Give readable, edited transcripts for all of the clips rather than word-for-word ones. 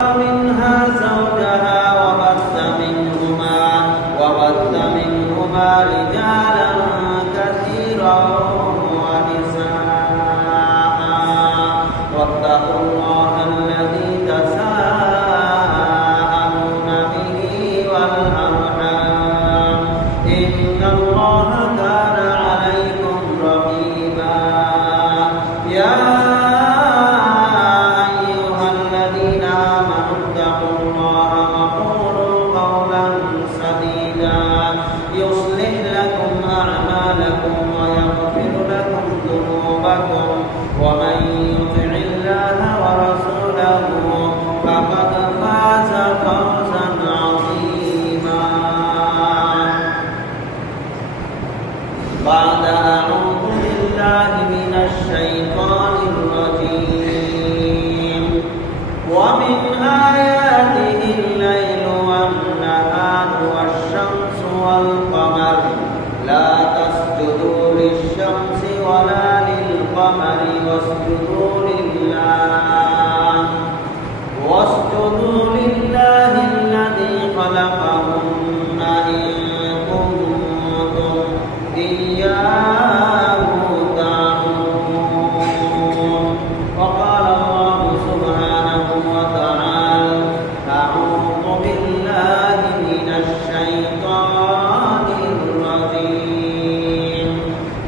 منها زوجها وبث منهما رجالا كثيرا ونساء واتقوا الله الذي تساءلون به والأرحام إن الله كان عليكم رقيبا يا ومن يطع الله ورسوله فقد فاز فوزا عظيما بعد أعوذ بالله من الشيطان الرجيم ومن آياته الليل والنهار والشمس والقمر لا تسجدوا للشمس ولا للقمر واسجدوا لله الذي خلقهن إن كنتم إياه تعبدون وقال الله سبحانه وتعالى أعوذ بالله من الشيطان الرجيم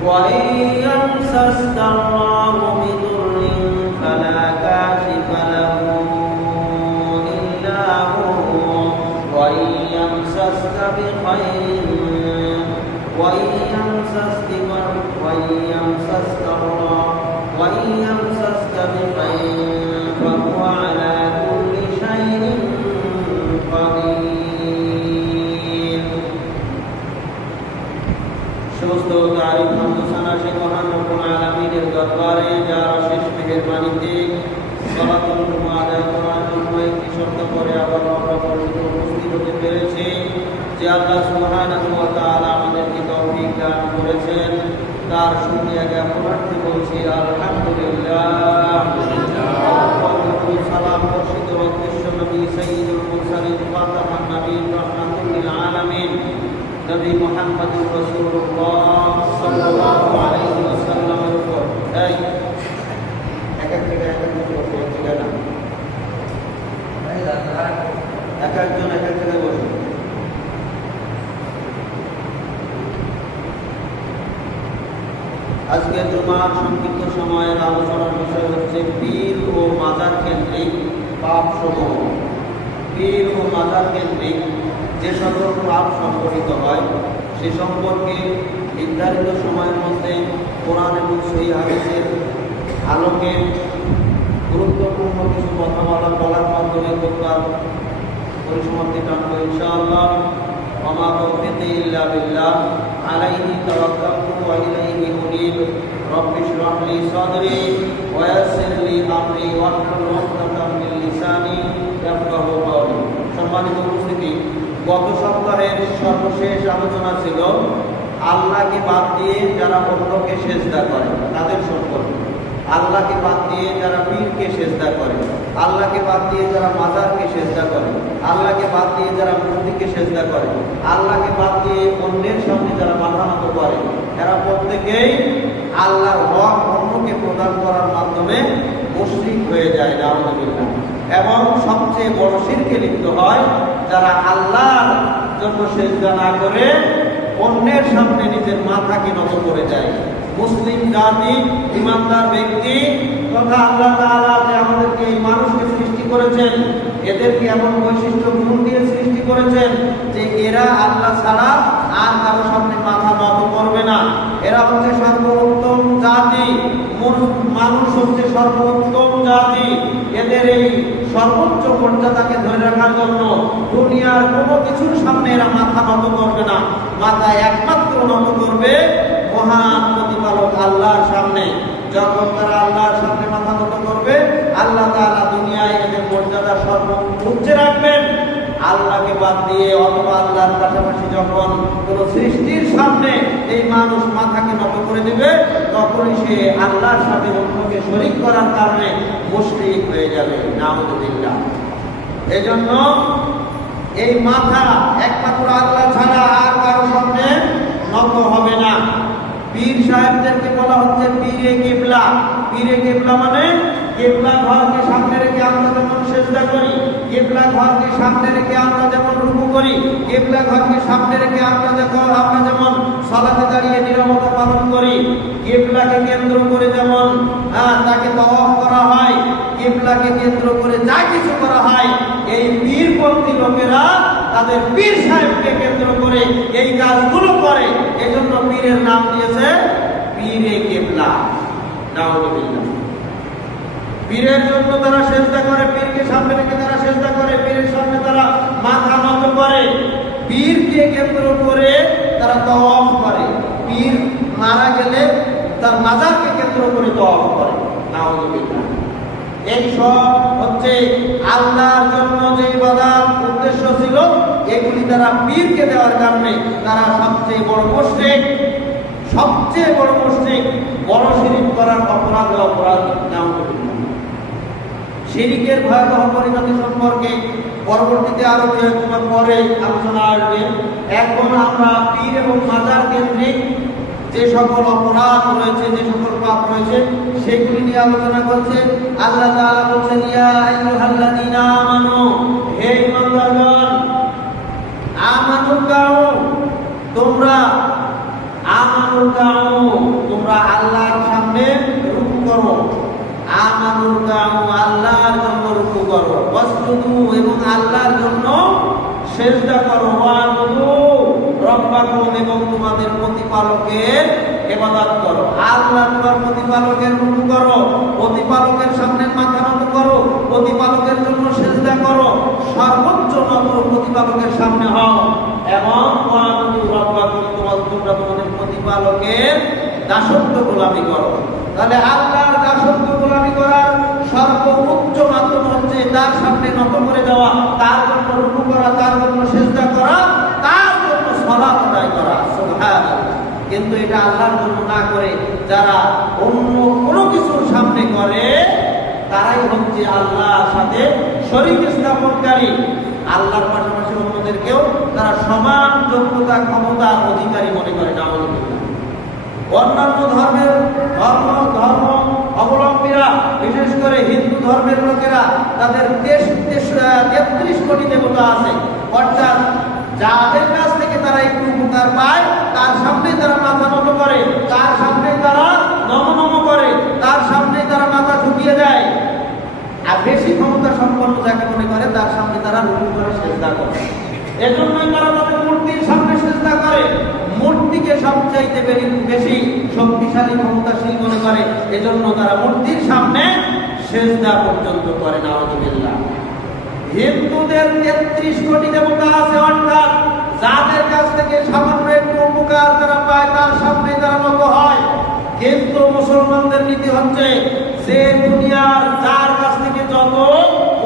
وإن يمسسك الله بضر فلا كاشف له إلا هو وإن يمسسك بخير فهو على كل شيء قدير সমস্ত তারিফ হামদসানা সে মহান রব্বুল আলামিনের দরবারে যার অশেষ মেহেরবানিতে সালাতুল জুমা আদায় করার জন্য একটি শর্ত করে আবার আমরা উপস্থিত হতে পেরেছি যে আল্লাহ সুবহানাহু ওয়া তাআলা আমাদেরকে তৌফিক দান করেছেন তার শুকরিয়া জ্ঞাপনার্থে বলছি আলহামদুলিল্লাহ। সালাম বর্ষিত বিশ্ব নবী সাইয়্যিদুল মুরসালিন ফাতাহান নবীন রাহমাতুল লিল আলামিন নবী মুহাম্মদুর রাসূলুল্লাহ সাল্লাল্লাহু আলাইহি ওয়াসাল্লামের উপর এই এক একজন বসে আজকে জুমার সংক্ষিপ্ত সময়ের আলোচনার বিষয় হচ্ছে পীর ও মাজার কেন্দ্রিক পাপ সমূহ। পীর ও মাজার কেন্দ্রিক যে সকল পাপ সংঘটিত হয় সে সম্পর্কে নির্ধারিত সময়ের মধ্যে কোরআন এবং সহিহ হাদিসের আলোকে গুরুত্বপূর্ণ কিছু কথা বলার মাধ্যমে খুতবার পরিসমাপ্তি টানবো ইনশাআল্লাহ। ওয়া তাওফীকি ইল্লা বিল্লাহ আলাইহি তাওয়াক্কালতু ওয়া ইলাইহি উনীব রব্বি ইশরাহ লি সাদরি ওয়া ইয়াসসির লি আমরি ওয়াহলুল উকদাতাম মিন লিসানি ইয়াফকাহু কওলি। সম্মানিত উপস্থিতি, গত সপ্তাহের সর্বশেষ আলোচনা ছিল আল্লাহকে বাদ দিয়ে যারা অন্যকে সেজদা করে তাদের সম্পর্কে। আল্লাহকে বাদ দিয়ে যারা পীরকে সেজদা করে, আল্লাহকে বাদ দিয়ে যারা মাজারকে সেজদা করে, আল্লাহকে বাদ দিয়ে যারা মূর্তিকে সেজদা করে, আল্লাহকে বাদ দিয়ে অন্যের সামনে যারা মাথা নত করে, এরা প্রত্যেকেই আল্লাহর হক অন্যকে প্রদান করার মাধ্যমে মুশরিক হয়ে যায় নাউযুবিল্লাহ। এবং সবচেয়ে বড় শিরকে লিপ্ত হয় যারা আল্লাহর জন্য সেজদা না করে অন্যের সামনে নিজের মাথাকে নত করে যায়। মুসলিম জাতি, ইমানদার ব্যক্তি তথা আল্লাহ তাআলা যে আমাদেরকে এই মানুষকে সৃষ্টি করেছেন, এদেরকে এমন বৈশিষ্ট্য গুণ দিয়ে সৃষ্টি করেছেন যে এরা আল্লাহ ছাড়া আর কারো সামনে মাথা নত করবে না। এরা হচ্ছে সর্বোত্তম জাতি, মানুষ হচ্ছে সর্বোত্তম জাতি। এদের এই সর্বোচ্চ মর্যাদাকে ধরে রাখার জন্য দুনিয়ার কোনো কিছুর সামনে এরা মাথা নত করবে না। মাথা একমাত্র নত করবে মহান প্রতিপালক আল্লাহর সামনে। যখন তারা আল্লাহর সামনে মাথা নত করবে, আল্লাহ তাআলা দুনিয়ায় এদের মর্যাদা সর্বোচ্চে রাখবেন। আল্লাহকে বাদ দিয়ে অথবা আল্লাহর পাশাপাশি যখন কোন সৃষ্টির সামনে এই মানুষ মাথাকে নত করে দিবে, তখনই সে আল্লাহর সাথে অন্যকে শরীক করার কারণে মুশরিক হয়ে যাবে। নাউযুবিল্লাহ। এজন্য এই মাথা একমাত্র আল্লাহ ছাড়া আর কারো সামনে নত হবে না। পীর সাহেবদেরকে বলা হচ্ছে পীরে কেবলা। পীরে কেবলা মানে কেবলা ঘরকে সামনে রেখে আমরা যেমন সেজদা করি, কেবলা ঘরকে সামনে রেখে আমরা যেমন রুকু করি, কেবলা ঘরকে সামনে রেখে আমরা যেমন সালাতে দাঁড়িয়ে নীরবতা পালন করি, কেবলাকে কেন্দ্র করে যেমন তাকে তাওয়াফ করা হয়, কেবলাকে কেন্দ্র করে যা কিছু করা হয়, এই পীরপন্থী লোকেরা তাদের পীর সাহেবকে কেন্দ্র করে এই কাজগুলো করে। এজন্য পীরের নাম দিয়েছে পীরে কেবলা। নাউযুবিল্লাহ। পীরের জন্য তারা সেজদা করে, পীরকে সামনে রেখে তারা সেজদা করে, পীরের সামনে তারা মাথা নত করে, পীরকে কেন্দ্র করে তারা তাওয়াফ করে, পীর মারা গেলে তার মাজারকে কেন্দ্র করে তাওয়াফ করে। নাউযুবিল্লাহ। এই সব হচ্ছে আল্লাহর জন্য যে ইবাদত উদ্দেশ্য ছিল, এগুলি তারা পীরকে দেওয়ার কারণে তারা সবচেয়ে বড় মুশরিক, সবচেয়ে বড় মুশরিক, বড় শিরক করার অপরাধ। নাউযুবিল্লাহ। শিরকের ভয়াবহ পরিণতি সম্পর্কে পরবর্তীতে আরো কয়েকবার পরে আলোচনা আসবে। এখন আমরা পীর এবং মাজার কেন্দ্রিক যে সকল অপরাধ রয়েছে, যে সকল পাপ রয়েছে, সেগুলি নিয়ে আলোচনা করছে। আল্লাহ তাআলা বলেছেন, ইয়া আইয়ুহাল্লাযীনা আমানু, হে ঈমানদারগণ, আমানু কাউ, তোমরা আল্লাহর সামনে রুকু করো। আমানুল কাউ, আল্লাহর জন্য রুকু করো। ওয়াসজুদু, এবং আল্লাহর জন্য সেজদা করো। ওয়াবুদু রব্বাকুম, এবং তোমাদের প্রতিপালকের ইবাদত করো। আল্লাহ তোমার প্রতিপালকের রুকু করো, প্রতিপালকের সামনে মাথা নত করো, প্রতিপালকের জন্য সেজদা করো, সর্বোচ্চ নত প্রতিপালকের সামনে হও। এবং ওয়াবুদু রব্বাকুম, তোমরা তোমাদের প্রতিপালকের দাসত্ব গোলামি করো। তাহলে আল্লাহর দাসত্ব গোলামি করার সর্বোচ্চ মাধ্যম হচ্ছে তার সামনে নত করে দেওয়া, তার জন্য রুকু করা, তার জন্য সেজদা করা, তার জন্য সালাত আদায় করা। সুবহানাল্লাহ। কিন্তু এটা আল্লাহর জন্য না করে যারা অন্য কোনো কিছুর সামনে করে, তারাই হচ্ছে আল্লাহর সাথে শরীক স্থাপনকারী। আল্লাহর পাশাপাশি অন্যদেরকেও তারা সমান যোগ্যতা, ক্ষমতার অধিকারী মনে করে। নাউযুবিল্লাহ। অন্যান্য ধর্ম অবলম্বীরা, বিশেষ করে হিন্দু ধর্মের লোকেরা, তাদের 33 কোটি দেবতা আছে। অর্থাৎ যাদের কাছ থেকে তারা একটু উপকার পায়, তার সামনে তারা মাথা নত করে, তার সামনে তারা নম করে, তার সামনে তারা মাথা ঝুঁকিয়ে দেয়। আর বেশি ক্ষমতা সম্পন্ন যাকে মনে করে, তার সামনে তারা রুকু করে সেজদা করে। এজন্যই তারা তাদের মূর্তির সামনে সেজদা করে। মূর্তিকে সবচাইতে বেশি শক্তিশালী, ক্ষমতাশীল মনে করে। এজন্য তারা মূর্তির সামনে সেজদা পর্যন্ত করে। নাউযুবিল্লাহ। হিন্দুদের 33 কোটি দেবতা আছে, অর্থাৎ যাদের কাছ থেকে সামান্য একটু উপকার তারা পায়, তার সামনে তারা নত হয়। কিন্তু মুসলমানদের নীতি হচ্ছে, যে দুনিয়ার যার কাছ থেকে যত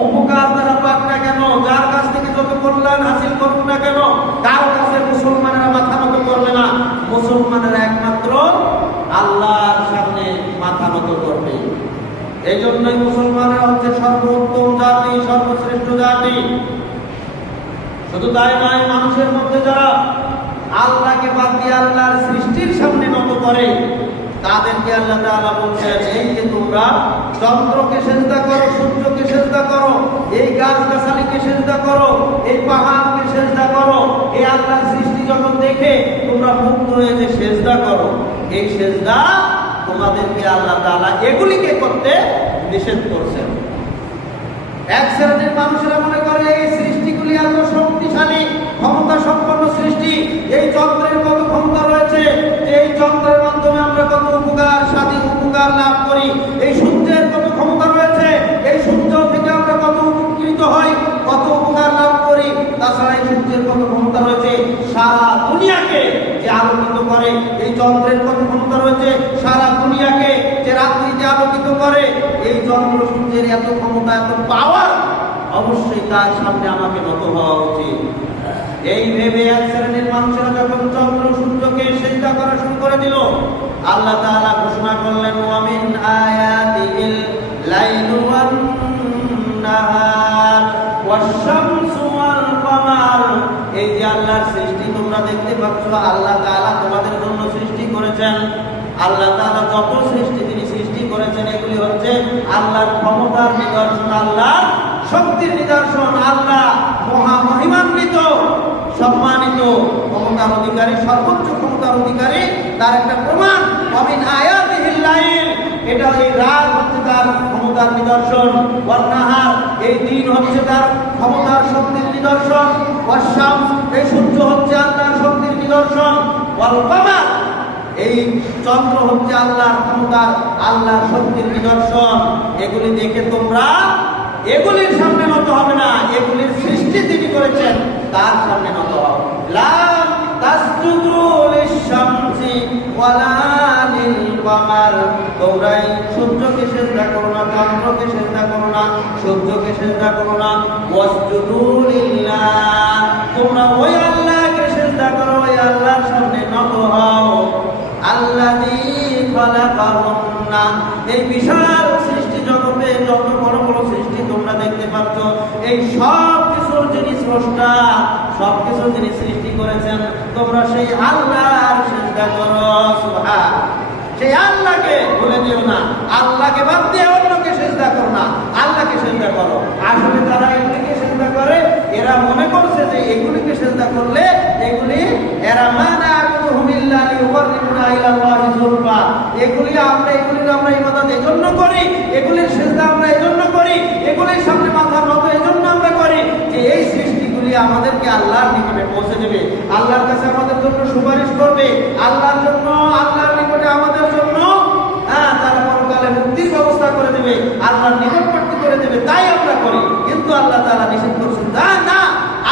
উপকার তারা পাক না কেন, যার কাছ থেকে যত কল্যাণ হাসিল করুক না কেন, তার কাছে মুসলমানেরা মাথা নত করবে না। মুসলমানেরা একমাত্র আল্লাহর সামনে মাথা নত করবে। এই জন্যই মুসলমানেরা হচ্ছে সর্বোত্তম জাতি, সর্বশ্রেষ্ঠ জাতি। শুধু তাই নয়, মানুষের মধ্যে যারা আল্লাহকে বাদ দিয়ে আল্লাহর সৃষ্টির সামনে নত করে, তাদেরকে আল্লাহ তাআলা বলছেন, এই যে তোমরা চন্দ্রকে সেজদা করো, সূর্যকে সেজদা করো, এই গাছগাছালিকে সেজদা করো, এই পাহাড়কে সেজদা করো, এই আল্লাহর সৃষ্টি যখন দেখে তোমরা মুগ্ধ হয়ে যে সেজদা করো, এই সেজদা তোমাদেরকে আল্লাহ তাআলা এগুলিকে করতে নিষেধ করছেন। এক শ্রেণীর মানুষেরা মনে করে এই সৃষ্টিগুলি এত শক্তিশালী, ক্ষমতা সম্পন্ন সৃষ্টি, এই চন্দ্রের কত ক্ষমতা রয়েছে, এই চন্দ্রের মাধ্যমে আমরা কত উপকার লাভ করি, এই সূর্যের কত ক্ষমতা রয়েছে, এই সূর্য থেকে আমরা কত উপকৃত হই, কত উপকার লাভ করি। তাছাড়া এই সূর্যের কত ক্ষমতা রয়েছে সারা দুনিয়াকে যে আলোকিত করে, এই চন্দ্রের কত ক্ষমতা রয়েছে সারা দুনিয়াকে যে রাত্রিতে আলোকিত করে। এই চন্দ্র সূর্যের এত ক্ষমতা, এত পাওয়ার, অবশ্যই তার সামনে আমাকে নত হওয়া উচিত। এই ভেবে এক শ্রেণীর মানুষেরা যখন চন্দ্র সূর্যকে সেজদা করা শুরু করে দিল, আল্লাহ তাআলা ঘোষণা করলেন, ওয়া মিন আয়াতিহিল লাইলু ওয়ান নাহার ওয়াশ ওয়াশ-শামসু ওয়াল-কামার, এই যে আল্লাহর সৃষ্টি তোমরা দেখতে পাচ্ছ, আল্লাহ তাআলা তোমাদের জন্য সৃষ্টি করেছেন। আল্লাহ তাআলা যত সৃষ্টি তিনি সৃষ্টি করেছেন এগুলি হচ্ছে আল্লাহর ক্ষমতার নিদর্শন, আল্লাহর শক্তির নিদর্শন। আল্লাহ মহামহিমান্বিত, সম্মানিত, ক্ষমতার অধিকারী, সর্বোচ্চ ক্ষমতার অধিকারী, তার একটা প্রমাণ। ওয়ামিন আয়াতিহিল লাইল, এটা এই রাত হচ্ছে তার ক্ষমতার নিদর্শন। ওয়ান নাহার, এই দিন হচ্ছে তার ক্ষমতার শক্তির নিদর্শন। ওয়াশ-শামস, এই সূর্য হচ্ছে আল্লাহর শক্তির নিদর্শন। ওয়াল কামার, এই চন্দ্র হচ্ছে আল্লাহর ক্ষমতার, আল্লাহর শক্তির নিদর্শন। এগুলি দেখে তোমরা এগুলির সামনে নত হবে না, এগুলির সৃষ্টি তিনি করেছেন তার সামনে নত হও। লা তাসজুদু লিশ-শামসি ওয়ালা লিল-কামার, তোমরা সূর্যকে সিজদা করো না, চন্দ্রকে সিজদা করো না, সূর্যকে সিজদা করো না। ওয়াসজুদু লিল্লাহ, তোমরা ওই আল্লাহকে সিজদা করো, ওই আল্লাহর সামনে নত হও। আল্লাযী খালাকাহুন্না, এই বিশাল সৃষ্টি জগতে যত বড় বড় সৃষ্টি তোমরা দেখতে পাচ্ছ, এই সব কিছুর যিনি স্রষ্টা, সব কিছু যিনি সৃষ্টি করেছেন, তোমরা সেই আল্লাহর সিজদা করো। সুবহান, সেই আল্লাহকে ভুলে দিও না, আল্লাহকে বাদ দিয়ে অন্যকে সিজদা করো না, আল্লাহকে সিজদা করো। আসলে তারা এগুলিকে সিজদা করে, এরা মনে করছে যে এগুলিকে সিজদা করলে এগুলি এরা মানা আকুহুমিল্লাহ লিউকাররিবুনা ইলাল্লাহি যুলফা, এগুলির আমরা ইবাদত এজন্য করি, এগুলির সিজদা আমরা এজন্য করি, এগুলির সামনে মাথা নত এজন্য আমরা করি যে এই সৃষ্টিগুলি আমাদেরকে আল্লাহর নিকটে পৌঁছে দেবে, আল্লাহর কাছে আমাদের জন্য সুপারিশ করবে, আল্লাহর জন্য, আল্লাহর নিকটে আমাদের জন্য তারা পরকালে মুক্তির ব্যবস্থা করে দেবে, আল্লাহর নিকটবর্তী করে দেবে, তাই আমরা করি। কিন্তু আল্লাহ তাআলা নিষেধ করছেন, না,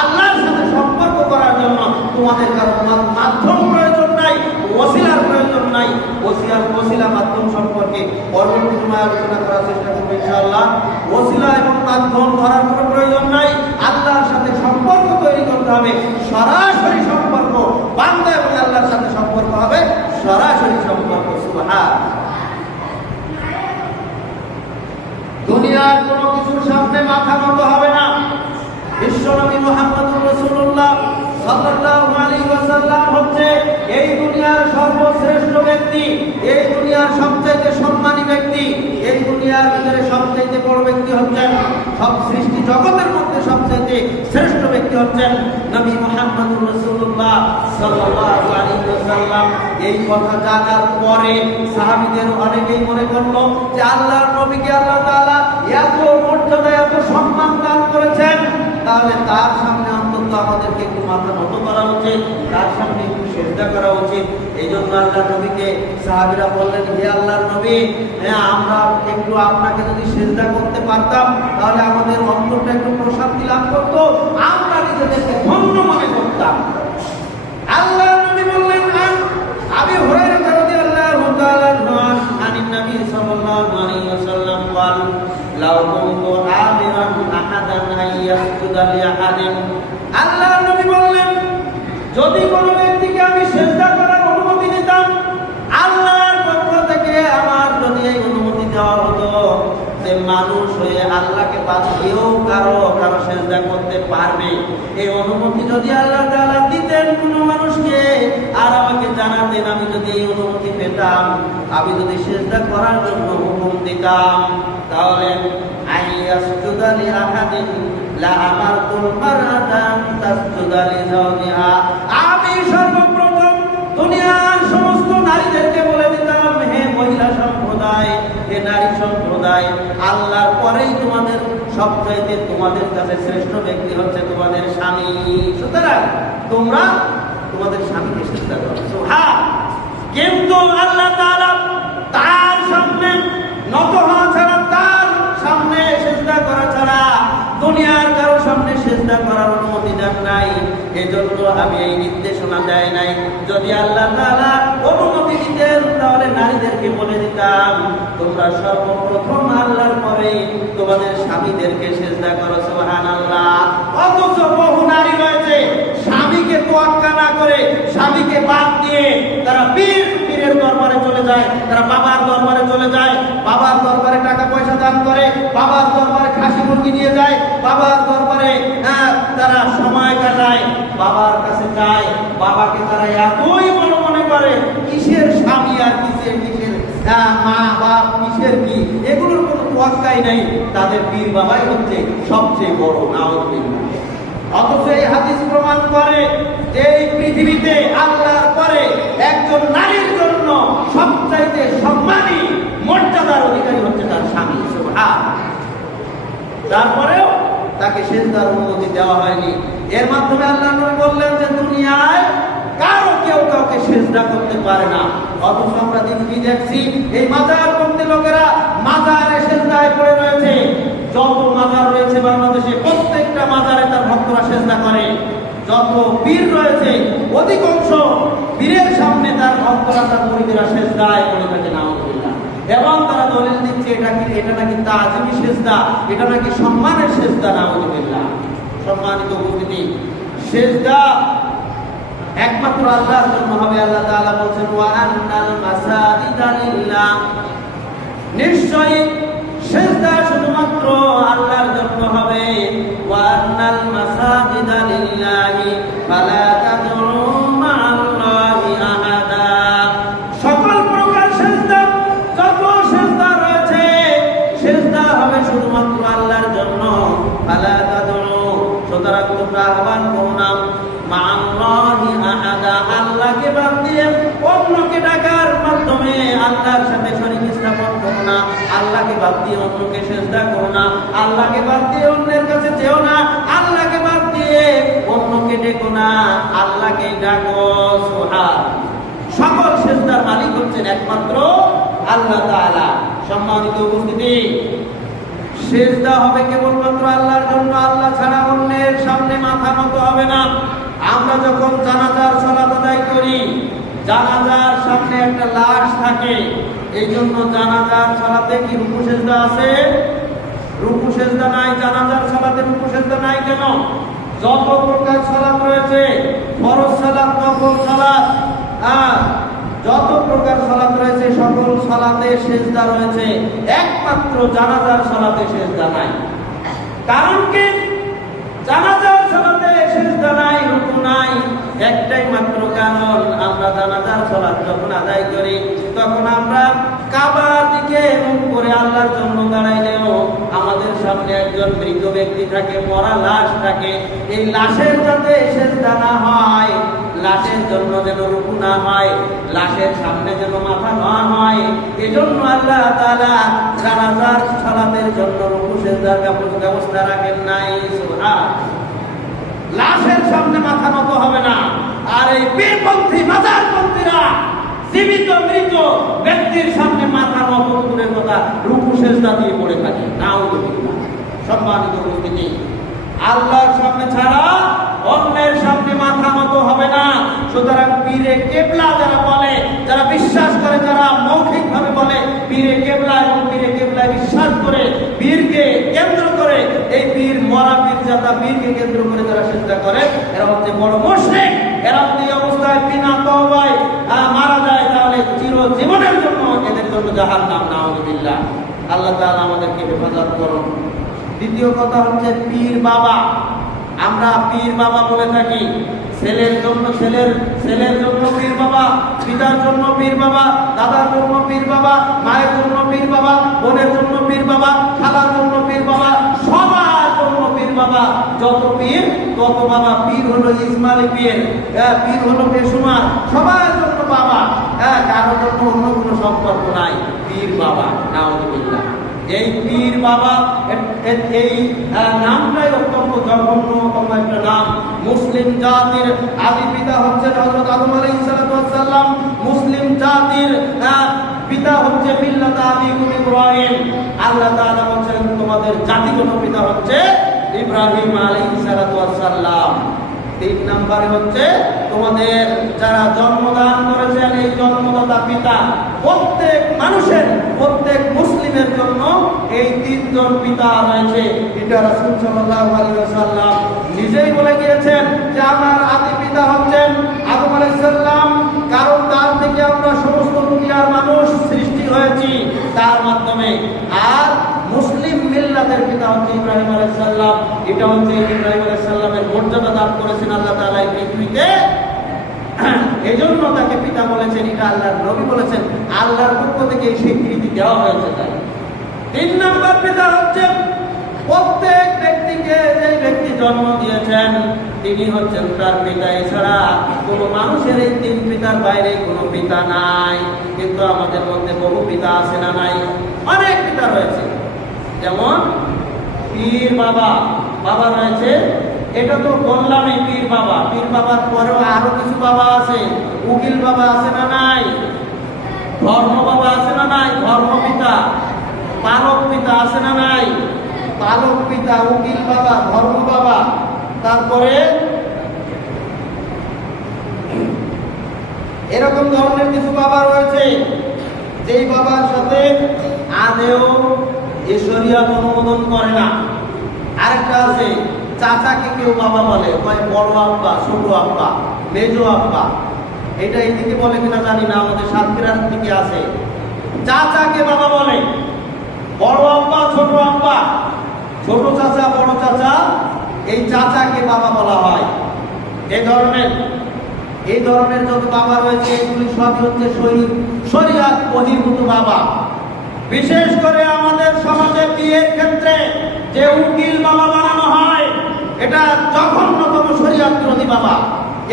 আল্লাহর সাথে সম্পর্ক করার জন্য তোমাদের কারো মাধ্যম প্রয়োজন নাই, ওসিলার প্রয়োজন নাই। ওসিলা মাধ্যম সম্পর্কে পরবর্তী সময় আলোচনা করার চেষ্টা করবো ইনশাআল্লাহ। ওসিলা এবং মাধ্যম ধরার কোনো প্রয়োজন নাই, আল্লাহর সাথে সম্পর্ক তৈরি করতে হবে, সরাসরি সম্পর্ক, বান্দা এবং আল্লাহর সাথে সম্পর্ক হবে সরাসরি সম্পর্ক। সুবহান, দুনিয়ার কোনো কিছুর সামনে মাথা নত হবে না। বিশ্বনবী মুহাম্মদুর রাসূলুল্লাহ সাল্লাল্লাহু আলাইহি ওয়াসাল্লাম হচ্ছে এই দুনিয়ার সর্বশ্রেষ্ঠ ব্যক্তি, এই দুনিয়ার সবচেয়ে সম্মানী ব্যক্তি, এই দুনিয়ার ভিতরে সবচেয়ে বড় ব্যক্তি হচ্ছেন, সব সৃষ্টি জগতের মধ্যে সবচেয়ে শ্রেষ্ঠ ব্যক্তি হচ্ছেন নবী মুহাম্মদুর রাসূলুল্লাহ সাল্লাল্লাহু আলাইহি ওয়াসাল্লাম। এই কথা জানার পরে সাহাবীদের অনেকেই মনে করলো যে আল্লাহর নবীকে আল্লাহ তাআলা এত মর্যাদা, এত সম্মান দান করেছেন, তাহলে তার সামনে অন্তত আমাদেরকে একটু মাথা নত করা উচিত, তার সামনে একটু সিজদা করা উচিত। এই জন্য আল্লাহর নবীকে সাহাবীরা বললেন, হে আল্লাহর নবী, আমরা একটু আপনাকে যদি সিজদা করতে পারতাম তাহলে আমাদের অন্তরটা একটু প্রশান্তি লাভ করতো, আমরা নিজেদেরকে ধন্য মনে করতাম। আল্লাহর নবী বললেন, আবি হুরায়রা রাদিয়াল্লাহু তাআলা আনিন নবী সাল্লাল্লাহু আলাইহি ওয়াসাল্লাম قال লাউ কুনতু আমিরান আহাদান আইয়াসজুদা লিআহাদিন, আল্লাহর নবী বললেন, যদি কোনো ব্যক্তিকে আমি সিজদা করার অনুমতি দিতাম, আল্লাহর পক্ষ থেকে আমার যদি এই অনুমতি দেওয়া হতো যে মানুষ হয়ে আল্লাহকে বাদ দিয়েও কারো সিজদা করতে পারবে, এই অনুমতি যদি আল্লাহ তাআলা দিতেন কোনো মানুষকে আর আমাকে জানাতেন, আমি যদি এই অনুমতি পেতাম, আমি যদি সিজদা করার জন্য হুকুম দিতাম, তাহলে আইয়াসজুদা লিআহাদিন লা আমারতুল মারআতা আন তাসজুদা লিজাওজিহা, আমি সর্বপ্রথম দুনিয়ার সমস্ত নারীদেরকে বলে দিতাম, হে মহিলা সম্প্রদায়, হে নারী সম্প্রদায়, আল্লাহর পরেই তোমাদের সবচাইতে তোমাদের কাছে শ্রেষ্ঠ ব্যক্তি হচ্ছে তোমাদের স্বামী, সুতরাং তোমরা তোমাদের স্বামীকে সিজদা করো। সুবহান, কিন্তু আল্লাহ তাআলা তার সামনে নত হওয়া ছাড়া, তার সামনে সিজদা করা ছাড়া দুনিয়ার কারো সামনে সিজদা করার অনুমতি দেন নাই। এজন্য আমি এই নির্দেশনা দেয় নাই। যদি আল্লাহ তাআলা অনুমতি দিতেন তাহলে নারীদেরকে বলে দিতাম, তোমরা সর্বপ্রথম আল্লাহর পরে তোমাদের স্বামীদেরকে সিজদা করো। সুবহানাল্লাহ। অথচ বহু নারী রয়েছে স্বামীকে তোয়াক্কা না করে, স্বামীকে বাদ দিয়ে তারা পীরের দরবারে চলে যায়, তারা বাবার দরবারে চলে যায়, বাবার দরবারে টাকা পয়সা দান করে, বাবার দরবারে খাসি মুরগি নিয়ে যায় বাবার দরবারে, তারা সময় কাটায়, বাবার কাছে যায়, বাবাকে তারা এতই বড় মনে করে, কিসের স্বামী আর কিসের মা বাপ কিসের কি, এগুলোর কোনো তোয়াক্কাই নাই, তাদের পীর বাবাই হচ্ছে সবচেয়ে বড়। নাউযুবিল্লাহ। অথচ এই হাদিস প্রমাণ করে যে এই পৃথিবীতে আল্লাহর পরে একজন নারীর জন্য সবচাইতে সম্মানী মর্যাদার অধিকারী হচ্ছে তার স্বামী। সুবহানাল্লাহ। তারপরেও তাকে সেজদার অনুমতি দেওয়া হয়নি। এর মাধ্যমে আল্লাহ নবী বললেন যে দুনিয়ায় কারো কেউ কাউকে সেজদা করতে পারে না। অথচ আমরা দিনটি দেখছি এই মাজারপন্থী লোকেরা মাজারে সেজদায় পড়ে রয়েছে। যত মাজার রয়েছে বাংলাদেশে প্রত্যেকটা মাজারে তার ভক্তরা সেজদা করে। যত পীর রয়েছে অধিকাংশ পীরের সামনে তার ভক্তরা তার মুরিদেরা সেজদায় পড়ে থাকে। নাউযুবিল্লাহ। এবং তারা দলিল দিচ্ছে এটা নাকি তাজিমি সেজদা, এটা নাকি সম্মানের সেজদা। নাউযুবিল্লাহ। সম্মানিত উপস্থিতি, সেজদা একমাত্র আল্লাহর জন্য হবে। আল্লাহ তাআলা বলেন ওয়া আন্নাল মাসাজিদা লিল্লাহ, নিশ্চয়ই সেজদা শুধুমাত্র আল্লাহর জন্য হবে। ওয়া আন্নাল মাসাজিদা লিল্লাহি ফালা তাদউ মা'আল্লাহি আহাদা, সকল প্রকার সেজদা, যত সেজদা রয়েছে সেজদা হবে শুধুমাত্র আল্লাহর জন্য। ফালা তাদউ, সুতরাং তোমরা আহ্বান করো না মা'আল্লাহি আহাদা, আল্লাহকে বাদ দিয়ে অন্যকে ডাকার মাধ্যমে আল্লাহর সাথে শরীক স্থাপন করো না। আল্লাহকে বাদ দিয়ে অন্যকে সেজদা করো না। আল্লাহকে বাদ দিয়ে অন্যের কাছে যেও না। আল্লাহকে বাদ দিয়ে অন্যকে ডেকো না, আল্লাহকে ডাকো। সুবহানাল্লাহ। সকল সেজদার মালিক হচ্ছেন একমাত্র আল্লাহ তাআলা। সম্মানিত উপস্থিতি, সেজদা হবে কেবলমাত্র আল্লাহর জন্য। আল্লাহ ছাড়া অন্যের সামনে মাথা নত হবে না। আমরা যখন জানাজার সালাত আদায় করি, জানাজার সামনে একটা লাশ থাকে, এই জন্য জানাজার সালাতে কি রুকু সেজদা আছে? রুকু সেজদা নাই। জানাজার সালাতে রুকু সেজদা নাই কেন? যত প্রকার সালাত রয়েছে, ফরজ সালাত, নফল সালাত, যত প্রকার সালাত রয়েছে সকল সালাতে সেজদা রয়েছে, একমাত্র জানাজার সালাতে সেজদা নাই। কারণ কি? জানাজার সালাতে সেজদা নাই, রুকু নাই, একটাই মাত্র কারণ, আমরা জানাজার সালাত যখন আদায় করি তখন আমরা কাবার দিকে মুখ করে আল্লাহর জন্য দাঁড়াইলেও আমাদের সামনে একজন মৃত ব্যক্তি থাকে, মরা লাশ থাকে। এই লাশের যাতে সেজদা না হয়, লাশের জন্য যেন রুকু না হয়, লাশের সামনে যেন মাথা না হয়, এজন্য আল্লাহ তাআলা জানাজার সালাতের জন্য রুকু সেজদার ব্যবস্থা রাখেন নাই। সুবহানাল্লাহ। লাশের সামনে মাথা নত হবে না। আর এই পীরপন্থী মাজারপন্থীরা জীবিত মৃত ব্যক্তির সামনে মাথা নত দূরের কথা, রুকু সেজদা দিয়ে পড়ে থাকে। নাউযুবিল্লাহ। সম্মানিত উপস্থিতি, আল্লাহর সামনে ছাড়া অন্যের সামনে মাথা নত হবে না। সুতরাং পীরে কেবলা যারা বলে, যারা বিশ্বাস করে, যারা মৌখিক ভাবে বলে পীরে কেবলা এবং পীরে কেবলা বিশ্বাস করে, পীরকে কেন্দ্র করে, এই পীর মরা পীর জাতা পীরকে কেন্দ্র করে যারা চিন্তা করে, এরা হচ্ছে বড় মুশরিক। এরা এই অবস্থায় বিনা তওবায় মারা যায়, তাহলে চিরজীবনের জন্য এদের জন্য জাহান্নাম। নাউযুবিল্লাহ। আল্লাহ তাআলা আমাদেরকে হেফাজত করুন। দ্বিতীয় কথা হচ্ছে পীর বাবা। আমরা পীর বাবা বলে থাকি। ছেলের জন্য পীর বাবা, পিতার জন্য পীর বাবা, দাদার জন্য পীর বাবা, মায়ের জন্য পীর বাবা, বোনের জন্য পীর বাবা, খালার জন্য পীর বাবা, সবার জন্য পীর বাবা। যত পীর তত বাবা। পীর হলো ইসমাইলি পীর, পীর হলো বেশুমার, সবার জন্য বাবা। কারোর জন্য অন্য কোনো সম্পর্ক নাই। পীর বাবা। নাউযুবিল্লাহ। এই পীর বাবা, এই নামটাই অত্যন্ত জঘন্যতম একটা নাম। মুসলিম জাতির আদি পিতা হচ্ছেন হযরত আদম আলাইহিস সালাম। মুসলিম জাতির পিতা হচ্ছে মিল্লাত আবিকুম ইব্রাহিম। আল্লাহ তাআলা বলেন তোমাদের জাতিগত পিতা হচ্ছে ইব্রাহিম আলাইহিস সালাম। 3 নম্বরে হচ্ছে তোমাদের যারা জন্মদান করেছেন, এই জন্মদাতা পিতা। প্রত্যেক মানুষের, প্রত্যেক মুসলিমের জন্য এই 3 জন পিতা রয়েছে। এটা রাসূল সাল্লাল্লাহু আলাইহি ওয়াসাল্লাম নিজেই বলে গিয়েছেন যে আমার আদি পিতা হচ্ছেন আদম আলাইহিস সালাম, কারণ তার থেকে আমরা সমস্ত দুনিয়ার মানুষ সৃষ্টি হয়েছি তার মাধ্যমে। আর মুসলিম মিল্লাতের পিতা পিতা হচ্ছে ইব্রাহিম আলাইহিস সালাম। এটা হচ্ছে ইব্রাহিম আলাইহিস সালামের মর্যাদা দান করেছেন আল্লাহ তাআলা এই পৃথিবীতে, এজন্য তাকে পিতা বলেছেন। এটা আল্লাহর নবী বলেছেন, আল্লাহর পক্ষ থেকে এই স্বীকৃতি দেওয়া হয়েছে। তাই 3 নম্বর পিতা হচ্ছে প্রত্যেক ব্যক্তিকে যে ব্যক্তি জন্ম দিয়েছেন তিনি হচ্ছেন তার পিতা। এছাড়া কোনো মানুষের এই 3 পিতার বাইরে কোনো পিতা নাই। কিন্তু আমাদের মধ্যে বহু পিতা আছে না নাই? অনেক পিতা রয়েছে। যেমন পীর বাবা, বাবা রয়েছে, এটা তো বললামই পীর বাবা। পীর বাবার পরেও আরো কিছু বাবা আছে। উকিল বাবা আছে না নাই? ধর্ম বাবা আছে না নাই? ধর্ম পিতা, পালক পিতা আছে না নাই? পালক পিতা, উকিল বাবা, ধর্ম বাবা। তারপরে এরকম ধরনের কিছু বাবা রয়েছে যেই বাবার সাথে আদেও এ শরীয়ত অনুমোদন করে না। আরেকটা আছে চাচাকে কেউ বাবা বলে, বড় আব্বা, ছোট আব্বা, মেজো আব্বা। এটা এইদিকে বলে কিনা জানি না, আমাদের সাতক্ষীরার দিকে আছে। চাচাকে বাবা বলে, বড় আব্বা, ছোট আব্বা, ছোট চাচা, বড় চাচা, এই চাচাকে বাবা বলা হয়। এই ধরনের যত বাবা রয়েছে এগুলি সবই হচ্ছে শরীয়ত বহির্ভূত বাবা। বিশেষ করে আমাদের সমাজে বিয়ের ক্ষেত্রে যে উকিল বাবা বানানো হয়, এটা জঘন্যতম শরীয়ত বিরোধী বাবা।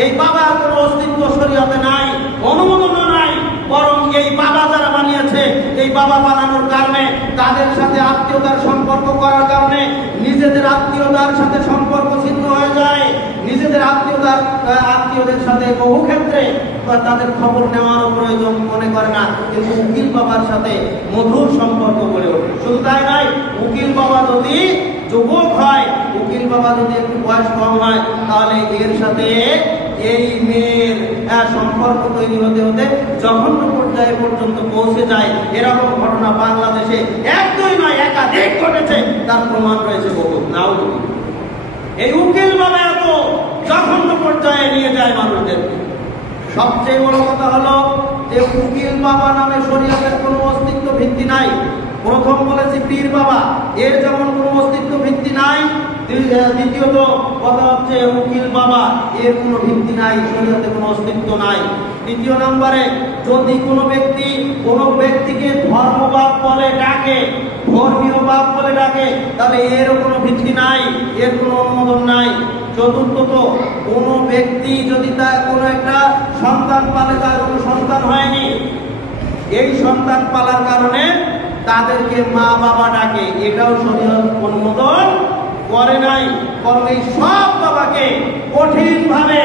এই বাবার কোনো অস্তিত্ব শরীয়তে নাই, অনুমোদনও নাই। বরং এই বাবা যারা বানিয়েছে, এই বাবা বানানোর কারণে তাদের সাথে আত্মীয়তার সম্পর্ক করার কারণে নিজেদের আত্মীয়তার সাথে সম্পর্ক ছিন্ন হয়ে যায়। নিজেদের আত্মীয়দের সাথে বহু ক্ষেত্রে তাদের খবর নেওয়ারও প্রয়োজন মনে করে না, কিন্তু উকিল বাবার সাথে মধুর সম্পর্ক গড়ে ওঠে। শুধু তাই নয়, উকিল বাবা যদি যুবক হয়, উকিল বাবা যদি একটু বয়স কম হয়, তাহলে এর সাথে এই মেয়ের সম্পর্ক তৈরি হতে হতে জঘন্য পর্যায়ে পর্যন্ত পৌঁছে যায়। এরকম ঘটনা বাংলাদেশে এক দুই নয়, একাধিক ঘটেছে, তার প্রমাণ রয়েছে বহু। নাও এই উকিল বাবা এত জঘন্য পর্যায়ে নিয়ে যায় মানুষদেরকে। সবচেয়ে বড় কথা হলো যে উকিল বাবা নামে শরীয়তের কোনো অস্তিত্ব ভিত্তি নাই। প্রথম বলেছি পীর বাবা, এর যেমন কোনো অস্তিত্ব ভিত্তি নাই। দ্বিতীয়ত কথা হচ্ছে উকিল বাবা, এর কোনো ভিত্তি নাই, শরীয়তে কোনো অস্তিত্ব নাই। তৃতীয় নম্বরে যদি কোনো ব্যক্তিকে ধর্মবাপ বলে ডাকে, ধর্মীয় বাপ বলে ডাকে, তাহলে এর কোনো ভিত্তি নাই, এর কোনো অনুমোদন নাই। চতুর্থত কোনো ব্যক্তি যদি তার কোনো একটা সন্তান পালে, তার কোনো সন্তান হয়নি, এই সন্তান পালার কারণে তাদেরকে মা বাবা ডাকে, এটাও শরীয়ত অনুমোদন করে নাই। বরং এই সব বাবাকে কঠিনভাবে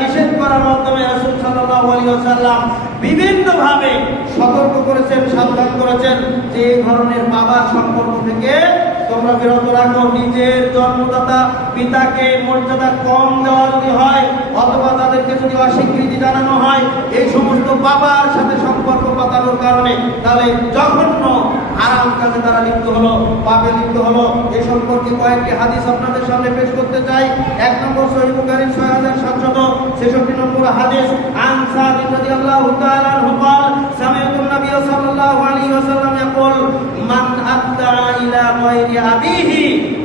নিষেধ করার মাধ্যমে রাসূল সাল্লাল্লাহু আলাইহি ওয়াসাল্লাম বিভিন্নভাবে সতর্ক করেছেন, সাবধান করেছেন যে এই ধরনের বাবার সম্পর্ক থেকে তোমরা বিরত রাখো। নিজের জন্মদাতা পিতাকে মর্যাদা কম দেওয়া যদি হয়, অথবা তাদেরকে যদি অস্বীকৃতি জানানো হয় এই সমস্ত বাবার সাথে সম্পর্ক পাতানোর কারণে, তাহলে জঘন্য হারাম কাজে তারা লিপ্ত হলো, পাপে লিপ্ত হলো। এই সম্পর্কে কয়েকটি হাদিস আপনাদের সামনে পেশ করতে চাই। 1 নম্বর সহিহ বুখারী 6766 নম্বর হাদিস, আন সাদ রাদিয়াল্লাহু তাআলা আনহু قال سمعت النبي صلى الله عليه وسلم يقول من أدى إلى غير أبيه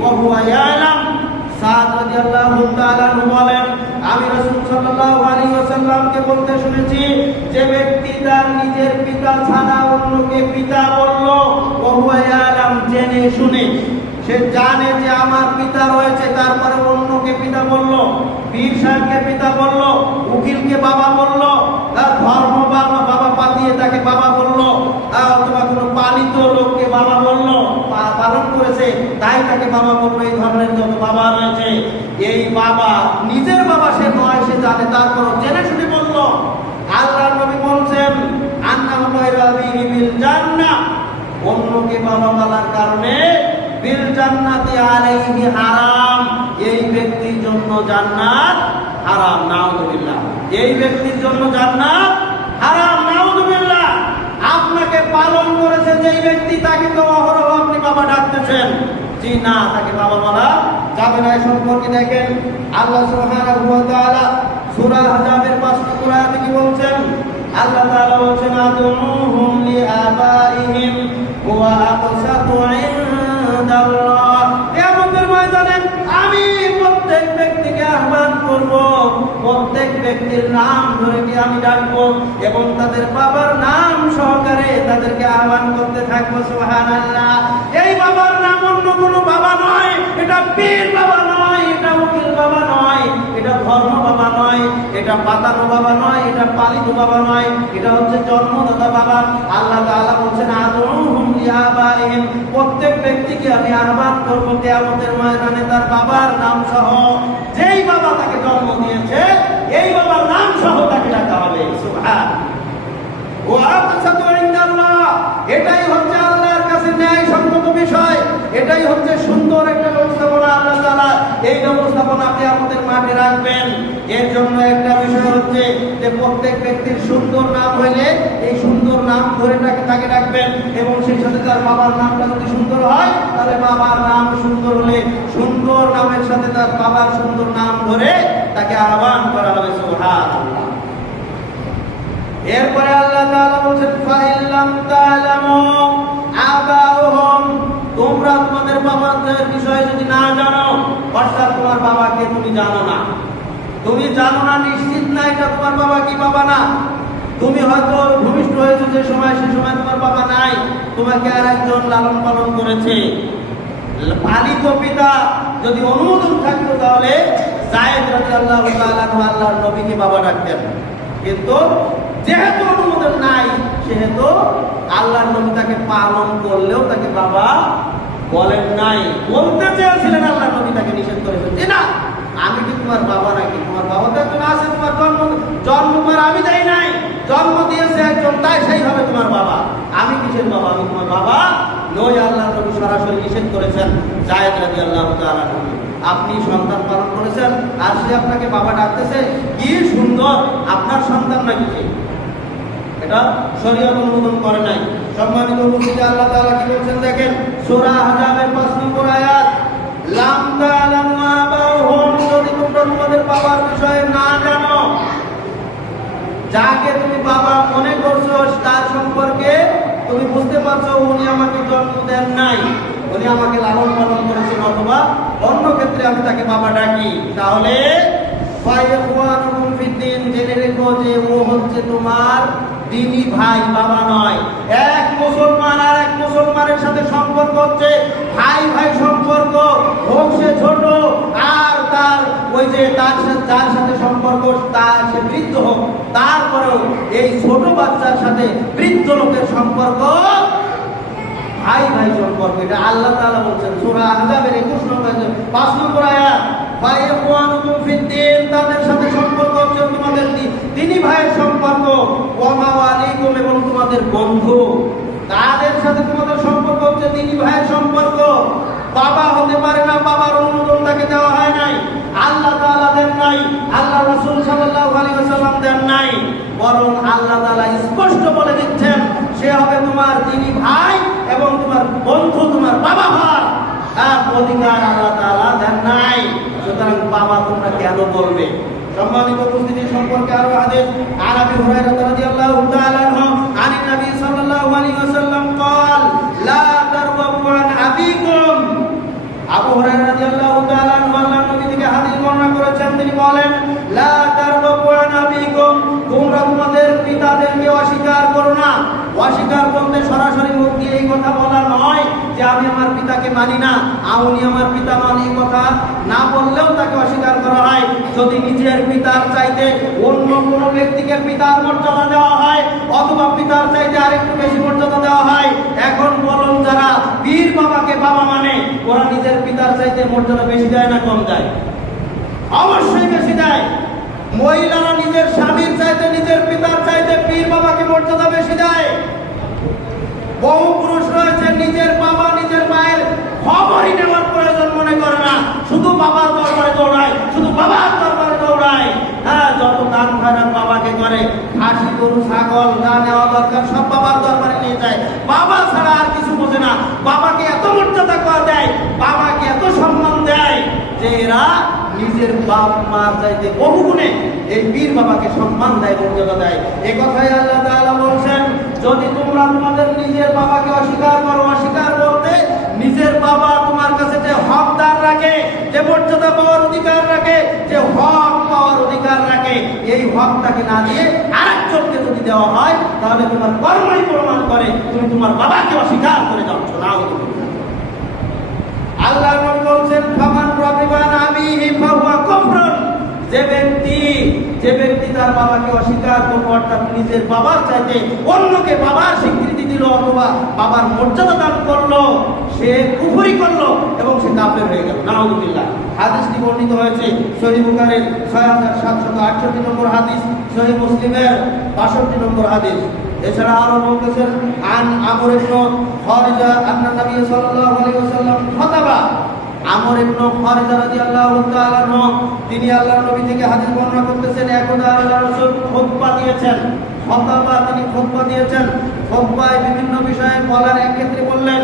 وهو يعلم। সাদ রাদিয়াল্লাহু তাআলা আনহু বলেন, আমি রাসূল সাল্লাল্লাহু আলাইহি ওয়াসাল্লামকে বলতে শুনেছি, যে ব্যক্তি তার নিজের পিতা ছাড়া অন্যকে পিতা বলল, ওহুয়া ইয়ালাম, জেনে শুনে, সে জানে যে আমার পিতা রয়েছে, তারপরে অন্যকে পিতা বলল, পীর সাহেবকে পিতা বলল, উকিলকে বাবা বলল, ধর্ম বাবা পাতিয়ে তাকে বাবা বলল, অথবা কোনো পালিত লোককে বাবা বলল, পালন করেছে তাই তাকে বাবা বলল। এই ধরনের যত বাবা রয়েছে, এই বাবা নিজের বাবা সে নয়, সে জানে, তারপর জেনে শুনে বলল। আল্লাহর নবী বলছেন, আন্নাহু গায়রা বিহি বিল জান্নাহ, অন্যকে বাবা বলার কারণে বিল জান্নাতি আলাইহি হারাম, এই ব্যক্তির জন্য জান্নাত হারাম। নাউযুবিল্লাহ, এই ব্যক্তির জন্য জান্নাত হারাম। নাউযুবিল্লাহ, আপনাকে পালন করেছে যেই ব্যক্তি, তাকে তো অহরহ আপনি বাবা ডাকতেছেন, জি না, তাকে বাবা বলা যাবে না। সম্পর্কে দেখেন আল্লাহ সুবহানাহু ওয়া তাআলা সূরা আহজাবের 5 নম্বর আয়াতে কি বলছেন? আল্লাহ তাআলা বলছেন, আদউহুম লিআবাইহিম ওয়া আকসাতু ইনদাল্লাহ, ব্যক্তির নাম ধরে কি আমি ডাকবো এবং তাদের বাবার নাম সহকারে তাদেরকে আহ্বান করতে থাকবো। সুবহানাল্লাহ। এই বাবার নাম অন্য কোনো বাবা নয়, এটা পীর বাবা নয়, এটা উকিল বাবা নয়, এটা ধর্ম বাবা নয়, এটা পাতানো বাবা নয়, এটা পালিত বাবা নয়, এটা হচ্ছে জন্মদাতা বাবা। আল্লাহ তাআলা বলেন আদউহুম লিআবাইহিম, প্রত্যেক ব্যক্তিকে আমি আহ্বান করব কিয়ামতের ময়দানে তার বাবার নাম সহ। যেই বাবা তাকে জন্ম দিয়েছে এই বাবার নাম সহ তাকে ডাকা হবে। সুবহান ওয়া আকসাতু ইনদাল্লাহ, এটাই হচ্ছে আল্লাহর কাছে ন্যায়সঙ্গত বিষয়, এটাই হচ্ছে সুন্দর একটা ব্যবস্থাপনা। আল্লাহ তাআলা এই ব্যবস্থাপনা কিয়ামতের মাঠে রাখবেন। এর জন্য একটা বিষয় হচ্ছে যে প্রত্যেক ব্যক্তির সুন্দর নাম হইলে এই সুন্দর নাম ধরে তাকে ডাকবেন এবং সেই সাথে তার বাবার নামটা যদি সুন্দর হয় তাহলে বাবার নাম সুন্দর হলে সুন্দর নামের সাথে তার বাবার সুন্দর নাম ধরে তাকে আহ্বান করা হবে। সুবহানাল্লাহ। এরপরে আল্লাহ তাআলা বলেন ফাইল্লাম তাআলামু আবাউহুম, তোমরা তোমাদের বাবাদের বিষয়ে যদি না জানো, অর্থাৎ তোমার বাবাকে তুমি জানো না, নিশ্চিত না এটা তোমার বাবা কি বাবা না, তুমি হয়তো ভূমিষ্ঠ হয়েছে যে সময়, সে সময় তোমার বাবা নাই, তোমাকে আর একজন লালন পালন করেছে। পালিত পিতা যদি অনুমোদন থাকতো তাহলে যায়েদ রাদিয়াল্লাহু তাআলা আল্লাহর নবীকে বাবা ডাকতেন, কিন্তু যেহেতু অনুমোদন নাই সেহেতু আল্লাহর নবী তাকে পালন করলেও তাকে বাবা বলেন নাই। বলতে চেয়েছিলেন, আল্লাহর নবী তাকে নিষেধ করেছেন যে না, আমি কি তোমার বাবা নাকি? তোমার বাবা তো একজন আছে, তোমার জন্ম তোমার আমি দেই নাই, জন্ম দিয়েছে একজন, তাই সেই হবে তোমার বাবা। আমি কিসের বাবা? আমি তোমার বাবা নই। আল্লাহর নবী সরাসরি নিষেধ করেছেন যায়েদ রাদিয়াল্লাহু তাআলা আনহু, আপনি সন্তান পালন করেছেন আর সে আপনাকে বাবা ডাকতেছে, কি সুন্দর, আপনার সন্তান নাকি সে? এটা শরীয়ত অনুমোদন করে নাই। সম্মানিত উপস্থিতি, আল্লাহ তাআলা কি বলছেন দেখেন, সূরা আহজাবের 5 নম্বর আয়াত, লাম তা'লামু আবাহুম, যদি তোমরা তোমাদের বাবার বিষয়ে না জানো, যাকে তুমি বাবা মনে করছো তার সম্পর্কে তুমি বুঝতে পারছো উনি আমাকে জন্ম দেন নাই, উনি আমাকে লালন পালন করেছেন, অথবা অন্য ক্ষেত্রে আমি তাকে বাবা ডাকি, তাহলে ফাইখওয়ানুকুম ফিদ্দিন, জেনে রেখো যে ও হচ্ছে তোমার দ্বীনি ভাই, বাবা নয়। এক মুসলমান আর এক মুসলমানের সাথে সম্পর্ক হচ্ছে ভাই ভাই সম্পর্ক, হোক সে ছোট আর তার ওই যে তার সাথে যার সাথে সম্পর্ক তার সে বৃদ্ধ হোক, তারপরেও এই ছোট বাচ্চার সাথে বৃদ্ধ লোকের সম্পর্ক ভাই ভাই সম্পর্ক। এটা আল্লাহ তাআলা বলছেন সূরা আহজাবের 21 নম্বর 5 নম্বর আয়াত, ফাইখওয়ানুকুম ফিদ্দিন, তাদের সাথে সম্পর্ক হচ্ছে তোমাদের দ্বীনি ভাইয়ের সম্পর্ক, ওয়া মাওয়ালিকুম, এবং তোমাদের বন্ধু, তাদের সাথে তোমাদের সম্পর্ক হচ্ছে দ্বীনি ভাইয়ের সম্পর্ক। বাবা হতে পারে না, বাবার অনুমোদন তাকে দেওয়া হয় নাই, আল্লাহ তাআলা দেন নাই, আল্লাহ রাসূল সাল্লাল্লাহু আলাইহি ওয়াসাল্লাম দেন নাই, বরং আল্লাহ তাআলা স্পষ্ট বলে দিচ্ছেন সে হবে তোমার দ্বীনি ভাই এবং তোমার বন্ধু, তোমার বাবা ভাই। অধিকার আল্লাহ তাআলা দেন নাই, সুতরাং বাবা তোমরা কেন বলবে? সম্মানিত উপস্থিতি, সম্পর্কে আরো হাদিস, আন আবি হুরায়রা রাদিয়াল্লাহু তাআলা আনহু আনি নবী সাল্লাল্লাহু আলাইহি ওয়াসাল্লাম قال لا ترغبوا عن أبيكم, আবু হুরায়রা রাদিয়াল্লাহু তাআলা আনহু আল্লাহর নবী থেকে হাদিস বর্ণনা করেছেন, তিনি বলেন লা তারগবু আন আবিকুম, তোমরা তোমাদের পিতাদেরকে অস্বীকার করো না। অস্বীকার বলতে সরাসরি মুখ দিয়ে এই কথা বলা নয় যে আমি আমার পিতাকে মানি না, উনি আমার পিতা নন, এই কথা না বললেও তাকে অস্বীকার করা হয়। যদি নিজের পিতার চাইতে অন্য কোনো ব্যক্তিকে পিতার মর্যাদা দেওয়া হয় অথবা পিতার চাইতে আরেকটু বেশি মর্যাদা দেওয়া হয়, এখন বলুন যারা পীর বাবাকে বাবা মানে ওরা নিজের পিতার চাইতে মর্যাদা বেশি দেয় না কম দেয়? অবশ্যই বেশি দেয়। মহিলারা নিজের স্বামীর চাইতে, নিজের পিতার চাইতে পীর বাবাকে মর্যাদা বেশি দেয়। বহু পুরুষ রয়েছে নিজের বাবা নিজের মায়ের খবরই নেওয়ার প্রয়োজন মনে করে না, শুধু বাবার দরবারে দৌড়ায়, শুধু বাবার দরবারে দৌড়ায়। যত দান খয়রাত বাবাকে করে, হাসি গরু ছাগল না নেওয়া দরকার সব বাবার দরবারে নিয়ে যায়, বাবা ছাড়া আর কিছু বোঝে না। বাবাকে এত মর্যাদা করে দেয়, বাবাকে এত সম্মান দেয় যে এরা নিজের বাপ মার চাইতে বহু গুণে এই পীর বাবাকে সম্মান দেয়, মর্যাদা দেয়। এই কথাই আল্লাহ তাআলা বলছেন, যদি তোমরা তোমাদের নিজের বাবাকে অস্বীকার করো, অস্বীকার বলতে নিজের বাবা তোমার কাছে যে হকদার রাখে, যে মর্যাদা পাওয়ার অধিকার রাখে, যে হক পাওয়ার অধিকার রাখে, এই হকটাকে না দিয়ে আরেকজনকে যদি দেওয়া হয়, তাহলে তোমার কর্মই প্রমাণ করে তুমি তোমার বাবাকে অস্বীকার করে যাচ্ছ। নাউযুবিল্লাহ। আল্লাহর নবী বলেন, ফামান রাদিবা আবিহি ফাহুয়া কুফরুন। যে ব্যক্তি তার বাবাকে অস্বীকার করলো, অর্থাৎ নিজের বাবার চাইতে অন্যকে বাবার স্বীকৃতি দিল অথবা বাবার মর্যাদা দান করলো, সে কুফরি করলো এবং সে কাফের হয়ে গেল। নাউযুবিল্লাহ। হাদিসটি বর্ণিত হয়েছে সহিহ বুখারীর 6768 নম্বর হাদিস, সহিহ মুসলিমের 62 নম্বর হাদিস। এছাড়া আরো বলতেছেন, আন আমর ইবনে খারিজা আন্না নবী সাল্লাল্লাহু আলাইহি ওয়াসাল্লাম খাতাবা। আমর ইবনে খারিজা রাদিয়াল্লাহু তাআলা আনহু তিনি আল্লাহর নবী থেকে হাদিস বর্ণনা করতেছেন, একদা আল্লাহর রাসূল খুতবা দিয়েছেন। তিনি খুতবা দিয়েছেন। খুতবায় বিভিন্ন বিষয়ে বলার এক ক্ষেত্রে বললেন,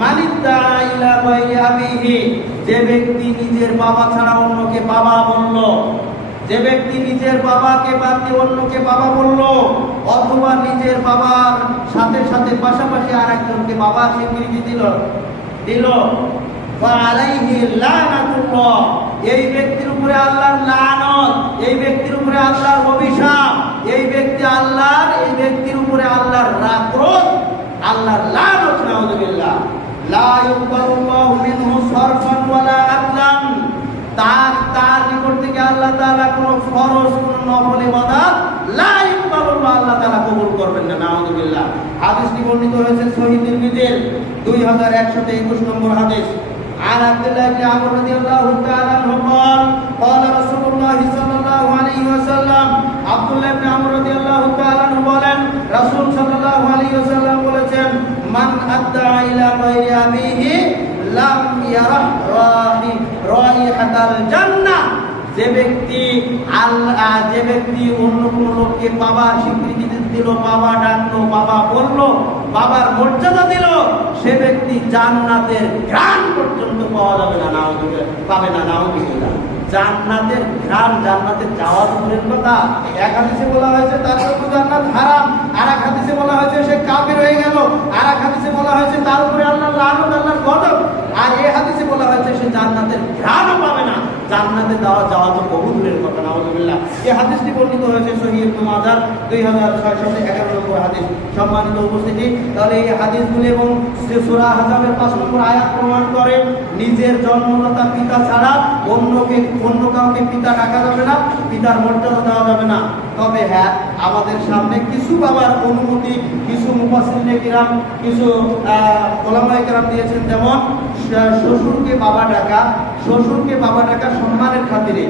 মানিদ্দা ইলা গায়রি আবিহি। যে ব্যক্তি নিজের বাবা ছাড়া অন্যকে বাবা বলল, যে ব্যক্তি নিজের বাবাকে বাদ দিয়ে অন্যকে বাবা বলল, অথবা নিজের বাবার সাথে সাথে পাশাপাশি আরেকজনকে বাবা স্বীকৃতি দিল, ফাআলাইহি লানাতুল্লাহ। এই ব্যক্তির উপরে আল্লাহর লানত, এই ব্যক্তির উপরে আল্লাহর অভিশাপ, এই ব্যক্তির উপরে আল্লাহর ক্রোধ, আল্লাহর লানত। নাউযুবিল্লাহ। লা ইউকাল্লাহু মিনহু সারফান ওয়ালা আদলান। তার নিকট থেকে আল্লাহ তাআলা কোনো ফরজ, কোনো নফল ইবাদত লা ইকবালুল্লাহ, আল্লাহ তাআলা কবুল করবেন না। নাউযুবিল্লাহ। হাদিসটি বর্ণিত হয়েছে সহিহ তিরমিজির 2121 নম্বর হাদিস। عن عبد الله بن عمرو رضي الله تعالى عنه قال قال رسول الله صلى الله عليه وسلم। আব্দুল্লাহ ইবনে আমর রাদিয়াল্লাহু তাআলা আনহু বলেন, রাসূল সাল্লাল্লাহু আলাইহি ওয়াসাল্লাম বলেছেন, মান আদা ইলা গায়রি আবিহি লাম ইয়ারাহ রাইহাতাল জান্নাহ। যে ব্যক্তি অন্য কোন লোককে বাবা স্বীকৃতি দিল, বাবা ডাকলো, বাবা বললো, বাবার মর্যাদা দিল, সে ব্যক্তি জান্নাতের ঘ্রাণ পর্যন্ত পাওয়া যাবে না, পাবে না। নাউযুবিল্লাহ। জান্নাতের ঘ্রাণ, জান্নাতের যাওয়া দূরের কথা। এক হাদিসে বলা হয়েছে তার জন্য জান্নাত হারাম, আর এক হাদিসে বলা হয়েছে সে কাফের হয়ে গেল, আর এক হাদিসে বলা হয়েছে তার উপরে আল্লাহর লানত, আল্লাহর গজব, আর এই হাদিসে বলা হয়েছে সে জান্নাতের ঘ্রাণও পাবে না। জান্নাতে যাওয়া তো বহু দূরের কথা। নাউযুবিল্লাহ। এই হাদিসটি বর্ণিত হয়েছে সহিহ ইবনে মাজাহ 2611 নম্বর হাদিস। সম্মানিত উপস্থিতি, তাহলে এই হাদিসগুলি এবং সূরা আহজাবের 5 নম্বর আয়াত প্রমাণ করে নিজের জন্মদাতা পিতা ছাড়া অন্য কাউকে পিতা ডাকা যাবে না, পিতার মর্যাদা দেওয়া যাবে না। তবে হ্যাঁ, আমাদের সামনে কিছু বাবার অনুমতি কিছু মুফাসসিরিনে কিরাম, কিছু উলামায়ে কিরাম দিয়েছেন, যেমন শ্বশুরকে বাবা ডাকা সম্মানের খাতিরে।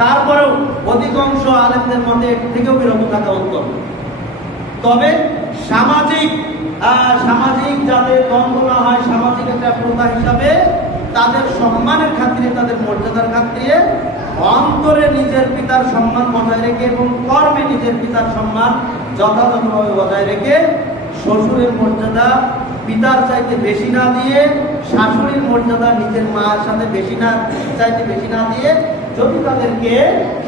তারপরেও অধিকাংশ আলেমদের মতে থেকেও বিরত থাকা উত্তম। তবে সামাজিক যাতে দ্বন্দ্ব না হয়, সামাজিক একটা প্রথা হিসাবে তাদের সম্মানের খাতিরে, তাদের মর্যাদার খাতিরে অন্তরে নিজের পিতার সম্মান বজায় রেখে এবং কর্মে নিজের পিতার সম্মান যথাযথভাবে বজায় রেখে শ্বশুরের মর্যাদা পিতার চাইতে বেশি না দিয়ে, শাশুড়ির মর্যাদা নিজের মার সাথে বেশি না দিয়ে যদি তাদেরকে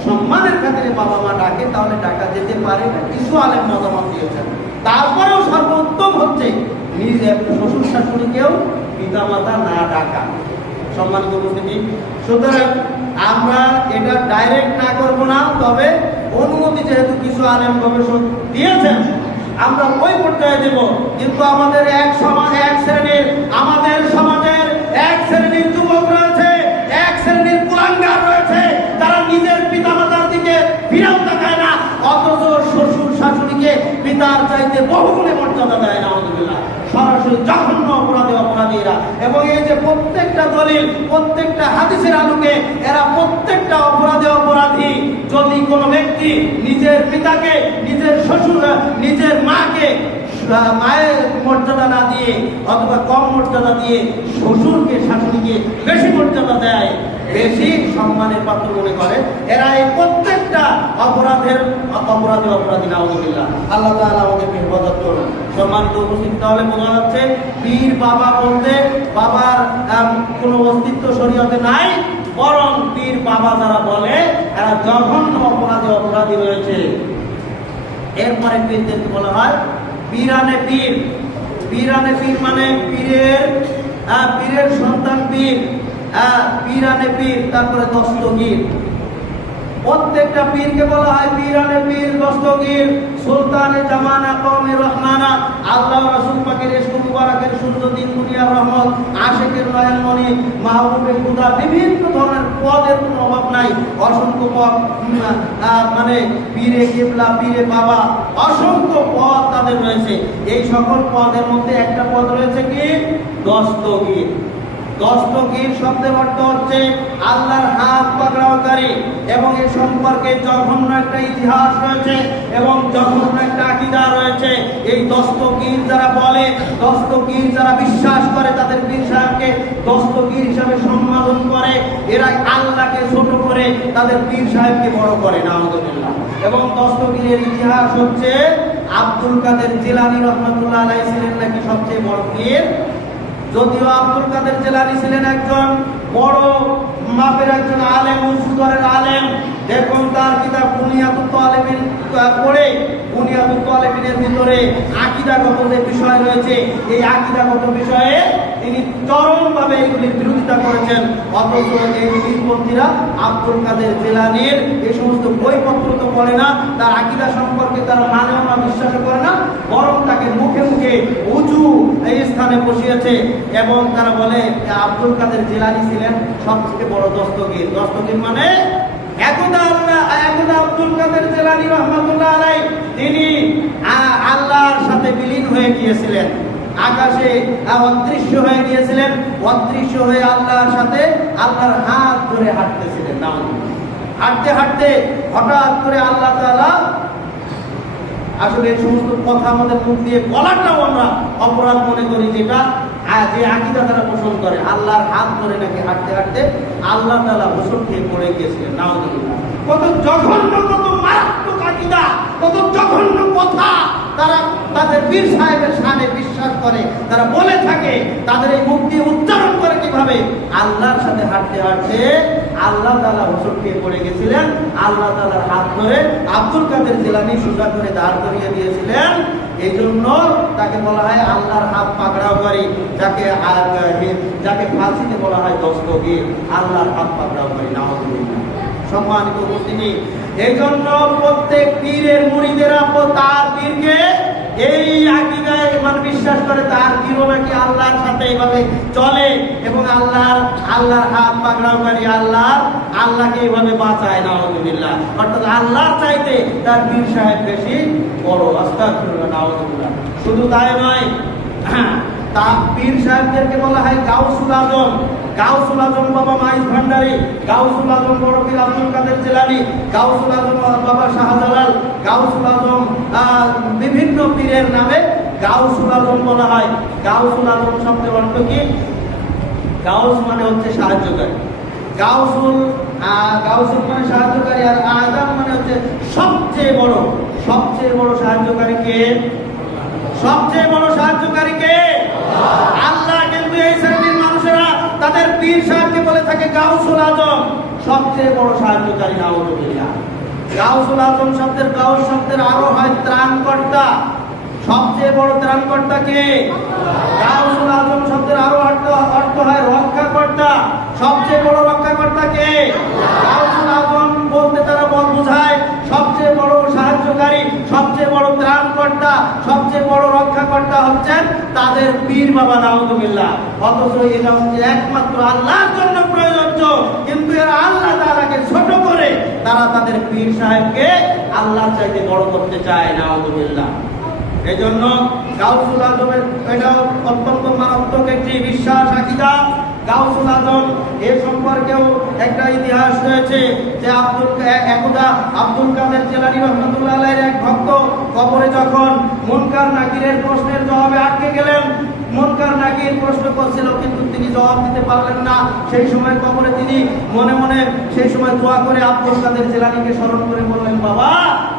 সম্মানের খাতিরে বাবা মা ডাকে, তাহলে ডাকা যেতে পারে। কিছু আলেম মতামত দিয়েছেন। তারপরেও সর্বোত্তম হচ্ছে নিজের শ্বশুর শাশুড়িকেও পিতা মাতা না ডাকা। সম্মানিত উপস্থিতি, সুতরাং আমরা এটা ডাইরেক্ট না করবো না, তবে অনুমতি যেহেতু কিছু আলেম গবেষক দিয়েছেন, আমরা ওই পর্যায়ে দেব। কিন্তু আমাদের আমাদের সমাজের এক শ্রেণীর যুবক রয়েছে, এক শ্রেণীর কুলাঙ্গার রয়েছে, তারা নিজের পিতা মাতার দিকে ফিরেও তাকায় না, অথচ শ্বশুর শাশুড়িকে পিতার চাইতে বহুগুণে মর্যাদা দেয়। নাউযুবিল্লাহ। সরাসরি জঘন্য অপরাধীরা। এবং এই যে প্রত্যেকটা দলিল, প্রত্যেকটা হাদিসের আলোকে এরা প্রত্যেকটা অপরাধী। যদি কোনো ব্যক্তি নিজের পিতাকে, নিজের শ্বশুর, নিজের মাকে মায়ের মর্যাদা না দিয়ে অথবা কম মর্যাদা দিয়ে শ্বশুরকে শাশুড়িকে বেশি মর্যাদা দেয়, বেশি সম্মানের পাত্র মনে করে, এরা এই প্রত্যেকটা অপরাধী। নাউযুবিল্লাহ। আল্লাহ তাআলা আমাদেরকে হেফাজত করুন। সম্মানিত উপস্থিতি, তাহলে বোঝা যাচ্ছে পীর বাবা বলতে বাবার কোনো অস্তিত্ব শরীয়তে নাই, বরং পীর বাবা যারা বলে এরা জঘন্য অপরাধী রয়েছে। এরপরে পীরদেরকে বলা হয় পীরানে পীর। পীরানে পীর মানে পীরের সন্তান পীর। পীরানে পীর, তারপরে দস্তগীর। প্রত্যেকটা পীরকে বলা হয় পীরানে পীর, দস্তগীর, সুলতানে জামানা, কওমে রহমানা, আল্লাহ রাসূল পাকের ইশক মুবারকের সূর্য, দিন দুনিয়ার রহমত, আশিকের নয়নমণি, মাহবুবে খুদা, বিভিন্ন ধরনের পদের কোনো অভাব নাই। অসংখ্য পদ, মানে পীরে কিবলা, পীরে বাবা, অসংখ্য পদ তাদের রয়েছে। এই সকল পদের মধ্যে একটা পদ রয়েছে কি? দস্তগীর। দস্তগীর শব্দের অর্থ হচ্ছে আল্লাহর হাত পাকড়াওকারী, এবং এ সম্পর্কে জঘন্য একটা ইতিহাস রয়েছে এবং জঘন্য একটা আকীদা রয়েছে। এই দস্তগীর যারা বলে, দস্তগীর যারা বিশ্বাস করে, তাদের পীর সাহেবকে দস্তগীর হিসাবে সম্বোধন করে, এরা আল্লাহকে ছোট করে তাদের পীর সাহেবকে বড় করে, নাউযুবিল্লাহ। এবং দস্তগীরের ইতিহাস হচ্ছে আব্দুল কাদের জিলানী রহমাতুল্লাহ আলাইহি ছিলেন নাকি সবচেয়ে বড় পীর। যদিও আব্দুল কাদের জিলানী ছিলেন একজন বড় মাপের একজন আলেম, উচ্চতরের আলেম। দেখুন তার কিতাব বুনিয়াতুত তালেবিন পড়ে, বুনিয়াতুত তালেবিনের ভিতরে আকীদাগত যে বিষয় রয়েছে, এই আকীদাগত বিষয়ে তিনি চরমভাবে এগুলির বিরোধিতা করেছেন। অথচ এই পীরপন্থীরা আব্দুল কাদের জিলানীর এই সমস্ত বইপত্র তো পড়ে না, তার আকীদা সম্পর্কে তারা মানেও না, বিশ্বাস করে না, বরং তাকে মুখে মুখে উঁচু এই স্থানে বসিয়েছে। এবং তারা বলে আব্দুল কাদের জিলানী ছিলেন সবথেকে বড় দস্তগীর। দস্তগীর মানে একদা আব্দুল কাদের জিলানী রহমাতুল্লাহ আলাইহি তিনি আল্লাহর সাথে বিলীন হয়ে গিয়েছিলেন, আকাশে অদৃশ্য হয়ে গিয়েছিলেন, অদৃশ্য হয়ে আল্লাহর সাথে আল্লাহর হাত ধরে হাঁটতেছিলেন। হাঁটতে হাঁটতে হঠাৎ করে আল্লাহ তাআলা, আসলে এই সমস্ত কথা আমাদের মুখ দিয়ে বলাটাও আমরা অপরাধ মনে করি, যেটা যে আকীদা তারা পোষণ করে, আল্লাহর হাত ধরে নাকি হাঁটতে হাঁটতে আল্লাহ তাআলা হোঁচট খেয়ে পড়ে গিয়েছিলেন। নাউযুবিল্লাহ। কত জঘন্য, কত মারাত্মক আকীদা, কত জঘন্য কথা তারা তাদের পীর সাহেবের শানে বিশ্বাস করে, তারা বলে থাকে। তাদের এই মুখ দিয়ে উচ্চারণ করে কিভাবে? আল্লাহর সাথে হাঁটতে হাঁটতে আল্লাহ তাআলা হোঁচট খেয়ে পড়ে গেছিলেন, আল্লাহ তাআলার হাত ধরে আব্দুল কাদের জিলানী সোজা করে দাঁড় করিয়ে দিয়েছিলেন। এই জন্য তাকে বলা হয় আল্লাহর হাত পাকড়াওকারী, যাকে ফার্সিতে বলা হয় দস্তগীর, আল্লাহর হাত পাকড়াওকারী। নাউযুবিল্লাহ। সম্মানিত উপস্থিতি, এই জন্য প্রত্যেক পীরের মুরিদেরা তার পীরকে এই আকীদায় মানে বিশ্বাস করে, তার পীরও নাকি আল্লাহর সাথে এইভাবে চলে এবং আল্লাহর হাত পাকড়াওকারী, আল্লাহকে এইভাবে বাঁচায়। নাউযুবিল্লাহ। অর্থাৎ আল্লাহর চাইতে তার পীর সাহেব বেশি বড়। আস্তাগফিরুল্লাহ। নাউযুবিল্লাহ। শুধু তাই নয়, তা পীর সাহেবদেরকে বলা হয় গাউসুল আজম। গাউসুল আজম বাবা মাইজ ভান্ডারী, গাউসুল আজম বড় পীর আব্দুল কাদের জিলানী, গাউসুল আজম বাবা শাহজালাল, গাউসুল আজম বিভিন্ন পীরের নামে গাউসুল আজম বলা হয়। গাউসুল আজম শব্দের অর্থ কি? গাউস মানে হচ্ছে সাহায্যকারী। গাউসুল মানে সাহায্যকারী, আর আজম মানে হচ্ছে সবচেয়ে বড়। সবচেয়ে বড় সাহায্যকারী কে? সবচেয়ে বড় সাহায্যকারী কে? আল্লাহ। কিন্তু এই শ্রেণীর মানুষেরা তাদের পীর সাহেবকে বলে থাকে গাউসুল আজম, সবচেয়ে বড় সাহায্যকারী। নাউযুবিল্লাহ। গাউসুল আজম শব্দের গাউস শব্দের আরো হয় ত্রাণকর্তা। সবচেয়ে বড় ত্রাণকর্তা কে? গাউসুল আজম শব্দের আরো অর্থ হয় রক্ষাকর্তা। সবচেয়ে বড় রক্ষাকর্তা কে? গাউসুল আজম বলতে তারা বোঝায় সবচেয়ে বড় সাহায্যকারী, সবচেয়ে বড় ত্রাণকর্তা, সবচেয়ে বড় রক্ষাকর্তা হচ্ছেন তাদের পীর বাবা। নাউযুবিল্লাহ। অথচ এটা হচ্ছে একমাত্র আল্লাহর জন্য প্রযোজ্য, কিন্তু এরা আল্লাহ তাআলাকে ছোট করে তারা তাদের পীর সাহেবকে আল্লাহর চাইতে বড় করতে চায়। নাউযুবিল্লাহ। এই জন্য গাউসুল আজমের এটাও অত্যন্ত মারাত্মক একটি বিশ্বাস, আকীদা। গাউসুল আজম এ সম্পর্কেও একটা ইতিহাস রয়েছে যে একদা আব্দুল কাদের জিলানী রহমাতুল্লাহ আলাইহির এক ভক্ত কবরে যখন মুনকার নাকিরের প্রশ্নের জবাবে আটকে গেলেন, মুনকার নাকির প্রশ্ন করছিল কিন্তু তিনি জবাব দিতে পারলেন না। সেই সময় কবরে তিনি মনে মনে সেই সময় দোয়া করে আব্দুল কাদের জিলানীকে স্মরণ করে বললেন, বাবা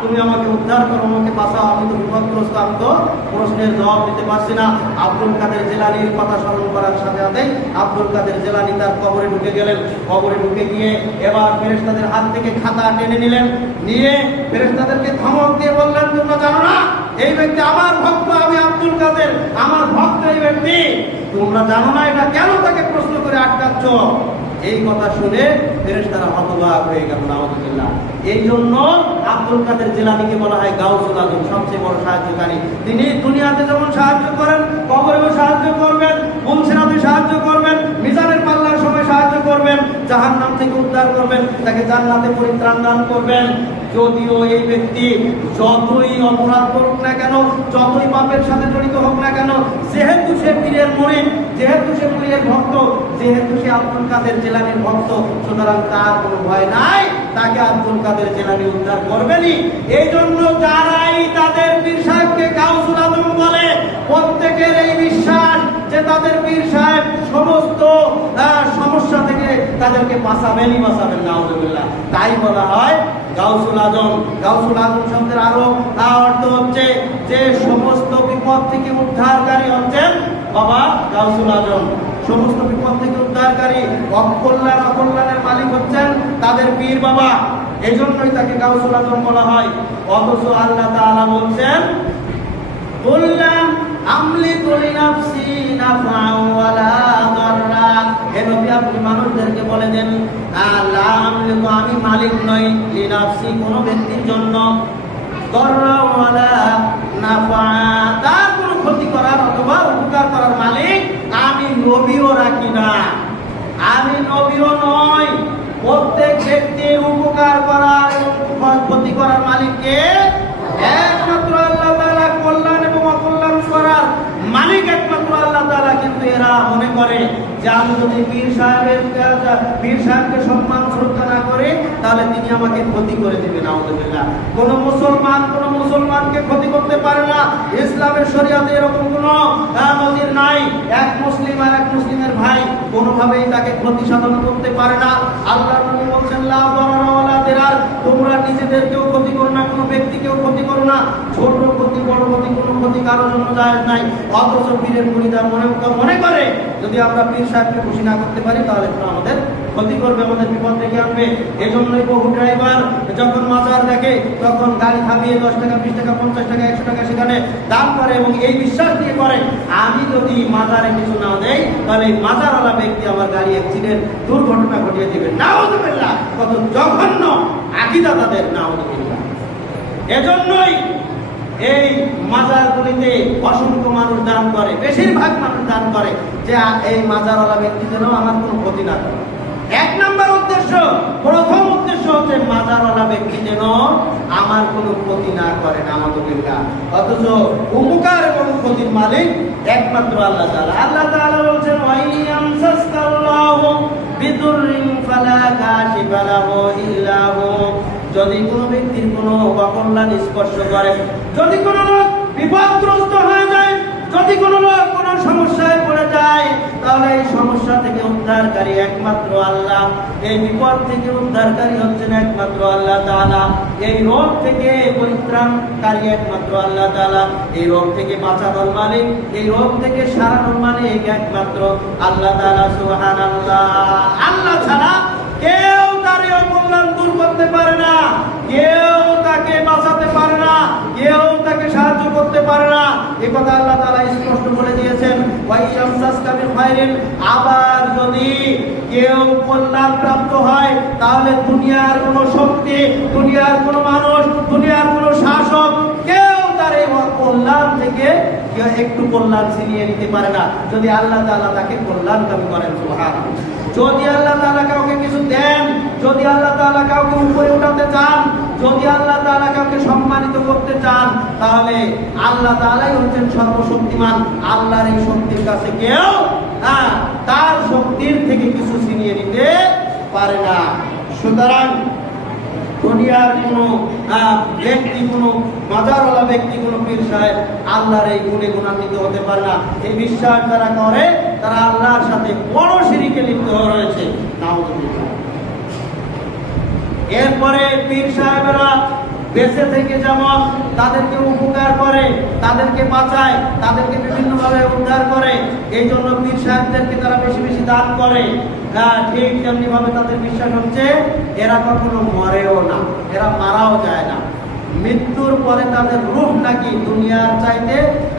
তুমি আমাকে উদ্ধার করো, আমাকে বাঁচাও, আমি তো বিপদগ্রস্ত, আমি তো প্রশ্নের জবাব দিতে পারছি না। আব্দুল কাদের জিলানীর কথা স্মরণ করার সাথে সাথে আব্দুল কাদের জিলানী তার কবরে ঢুকে গেলেন। কবরে ঢুকে গিয়ে এবার ফেরেশতাদের হাত থেকে খাতা টেনে নিলেন, নিয়ে ফেরেশতাদেরকে ধমক দিয়ে বললেন, তোমরা জানো না এই ব্যক্তি আমার ভক্ত, আমি আব্দুল কাদের, আমার ভক্ত এই ব্যক্তি, তোমরা জানো না এটা, কেন তাকে প্রশ্ন করে আটকাচ্ছ? এই কথা শুনে ফেরেশতারা হতবাক হয়ে গেল, নাউযুবিল্লাহ। এই জন্য আব্দুল কাদের জিলানীকে বলা হয় গাউসুল আজম, সবচেয়ে বড় সাহায্যকারী। তিনি দুনিয়াতে যেমন সাহায্য করেন, কবরেও সাহায্য করবেন, পুলসিরাতে সাহায্য করবেন, মিজানের পাল্লার সময় সাহায্য করবেন, জাহান্নাম থেকে উদ্ধার করবেন, তাকে জান্নাতে পরিত্রাণ দান করবেন। যদিও এই ব্যক্তি যতই অপরাধ করুক না কেন, যতই পাপের সাথে জড়িত হোক না কেন, যেহেতু সে পীরের মুরিদ, যেহেতু সে পীরের ভক্ত, যেহেতু সে আব্দুল কাদের জিলানীর ভক্ত, সুতরাং তার কোনো ভয় নাই, তাকে আব্দুল কাদের জিলানী উদ্ধার করবেনই। এই জন্য যারাই তাদের পীর সাহেবকে গাউসুল আজম বলে, প্রত্যেকের এই বিশ্বাস যে তাদের পীর সাহেব সমস্ত সমস্যা থেকে তাদেরকে বাঁচাবেনই বাঁচাবেন, নাউযুবিল্লাহ। তাই বলা হয় গাউসুল আজম। গাউসুল আজম শব্দের আরো অর্থ হচ্ছে যে সমস্ত বিপদ থেকে উদ্ধারকারী হচ্ছেন বাবা গাউসুল আজম। সমস্ত বিপদ থেকে উদ্ধারকারী, অকল্যাণের মালিক হচ্ছেন তাদের পীর বাবা। এই জন্যই তাকে গাউসুল আজম বলা হয়। অথচ আল্লাহ তাআলা বলছেন, বললাম আমলিকু লিনাফসি নাফআন ওয়ালা দাররা। হে নবী, আপনি মানুষদেরকে বলে দেন, লা আমলিকু, আমি মালিক নই, লিনাফসি, কোন ব্যক্তির জন্য, দাররা ওয়ালা নাফআ, তার কোনো ক্ষতি করার অথবা উপকার করার মালিক আমি নবীও রাখি না, আমি নবীও নই। প্রত্যেক ব্যক্তির উপকার করার এবং ক্ষতি করার মালিককে একমাত্র আল্লাহ তাআলা, কল্যাণ এবং অকল্যাণ করার মালিক একমাত্র আল্লাহ তাআলা। কিন্তু এরা মনে করে যে আমি যদি পীর সাহেবকে সম্মান শ্রদ্ধা না করে তাহলে তিনি আমাকে ক্ষতি করে দেবেন, নাউযুবিল্লাহ। কোন মুসলমানকে ক্ষতি করতে পারে না। ইসলামের শরীয়তে এরকম কোন নজির নাই। এক মুসলিম আর এক মুসলিমের ভাই কোনোভাবেই তাকে ক্ষতি সাধন করতে পারে না। আল্লাহর নবী বলেছেন, লা দারারা ওয়ালা দিরার, তোমরা নিজেদেরকেও ক্ষতি করো না, কোনো ব্যক্তিকেও ক্ষতি করো না। ছোট ক্ষতি বড় ক্ষতি কোনো ক্ষতি কারোর জন্য জায়েজ নাই। অথচ পীরের মুরিদরা মনে করে যদি আমরা পীর সাহেবকে খুশি না করতে পারি তাহলে আমাদের ক্ষতি করবে, আমাদের বিপদ ডেকে আনবে। এই জন্যই বহু ড্রাইভার যখন মাজার দেখে তখন গাড়ি থামিয়ে 10 টাকা, 20 টাকা, 50 টাকা, 100 টাকা সেখানে দান করে এবং এই বিশ্বাস দিয়ে করে, আমি যদি মাজারে কিছু না দেই তাহলে এই মাজারওয়ালা ব্যক্তি আমার গাড়ি অ্যাক্সিডেন্ট, দুর্ঘটনা ঘটিয়ে দিবে, নাউযুবিল্লাহ। কত জঘন্য আকীদা তাদের, নাউযুবিল্লাহ। এজন্যই এই মাজারগুলিতে অসংখ্য মানুষ দান করে, বেশিরভাগ মানুষ দান করে যে এই মাজারওয়ালা ব্যক্তি যেন আমার কোনো ক্ষতি না করে। এক নাম্বার উদ্দেশ্য, প্রথম উদ্দেশ্য হচ্ছে মাজারওয়ালা ব্যক্তি যেন আমার কোনো ক্ষতি না করে, নাউযুবিল্লাহ। অথচ উপকার এবং ক্ষতির মালিক একমাত্র আল্লাহ তাআলা। আল্লাহ তাআলা বলছেন, ওয়াইয়ামসাসকাল্লাহু বিদুররিন ফালা কাশিফা লাহু ইল্লা হু, যদি কোনো ব্যক্তির কোনো অকল্যাণ স্পর্শ করে, যদি কোনো লোক বিপদগ্রস্ত হয়ে যায়, যদি কোনো লোক কোনো সমস্যায় পড়ে যায়, তাহলে এই সমস্যা থেকে উদ্ধারকারী একমাত্র আল্লাহ। এই বিপদ থেকে উদ্ধারকারী হচ্ছেন একমাত্র আল্লাহ তাআলা। এই রোগ থেকে পরিত্রাণকারী একমাত্র আল্লাহ তাআলা। এই রোগ থেকে বাঁচানোর মালিক, এই রোগ থেকে সারানোর মালিক একমাত্র আল্লাহ তাআলা, সুবহানাল্লাহ। আল্লাহ ছাড়া কেউ তার এই অকল্যাণ দূর করতে পারে না, কেউ তাকে বাঁচাতে পারে না, কেউ তাকে সাহায্য করতে পারে না। এই কথা আল্লাহ তাআলা স্পষ্ট বলে দিয়েছেন, ওয়াইয়ামসাসকা বিখাইরিন, আবার যদি কেউ কল্যাণ প্রাপ্ত হয় তাহলে দুনিয়ার কোনো শক্তি, দুনিয়ার কোনো মানুষ, দুনিয়ার কোনো শাসক কেউ তার এই কল্যাণ থেকে একটু কল্যাণ ছিনিয়ে নিতে পারে না, যদি আল্লাহ তাআলা তাকে কল্যাণকামী করেন, সুবহানাল্লাহ। যদি আল্লাহ তাআলা কাউকে কিছু দেন, যদি আল্লাহ তাআলা কাউকে উপরে উঠাতে চান, যদি আল্লাহ তাআলা কাউকে সম্মানিত করতে চান, তাহলে আল্লাহ তাআলাই হচ্ছেন সর্বশক্তিমান। আল্লাহর এই শক্তির কাছে কেউ তার শক্তির থেকে কিছু ছিনিয়ে নিতে পারে না। সুতরাং দুনিয়ার কোনো ব্যক্তি, কোনো মাজারওয়ালা ব্যক্তি, কোনো পীর সাহেব আল্লাহর এই গুণে গুণান্বিত হতে পারে না। এই বিশ্বাস যারা করে তারা আল্লাহর সাথে বড় শিরকে লিপ্ত হয়ে রয়েছে, নাউযুবিল্লাহ। এরপরে পীর সাহেবরা বেঁচে থেকে যেমন তাদেরকে উপকার করে, তাদেরকে বাঁচায়, তাদেরকে বিভিন্নভাবে উদ্ধার করে, এই জন্য পীর সাহেবদেরকে তারা বেশি বেশি দান করে। ঠিক তেমনি ভাবে তাদের বিশ্বাস হচ্ছে এরা কখনো মরেও না, এরা মারাও যায় না। মৃত্যুর পরে তাদের রূহ নাকি দুনিয়ার চাইতে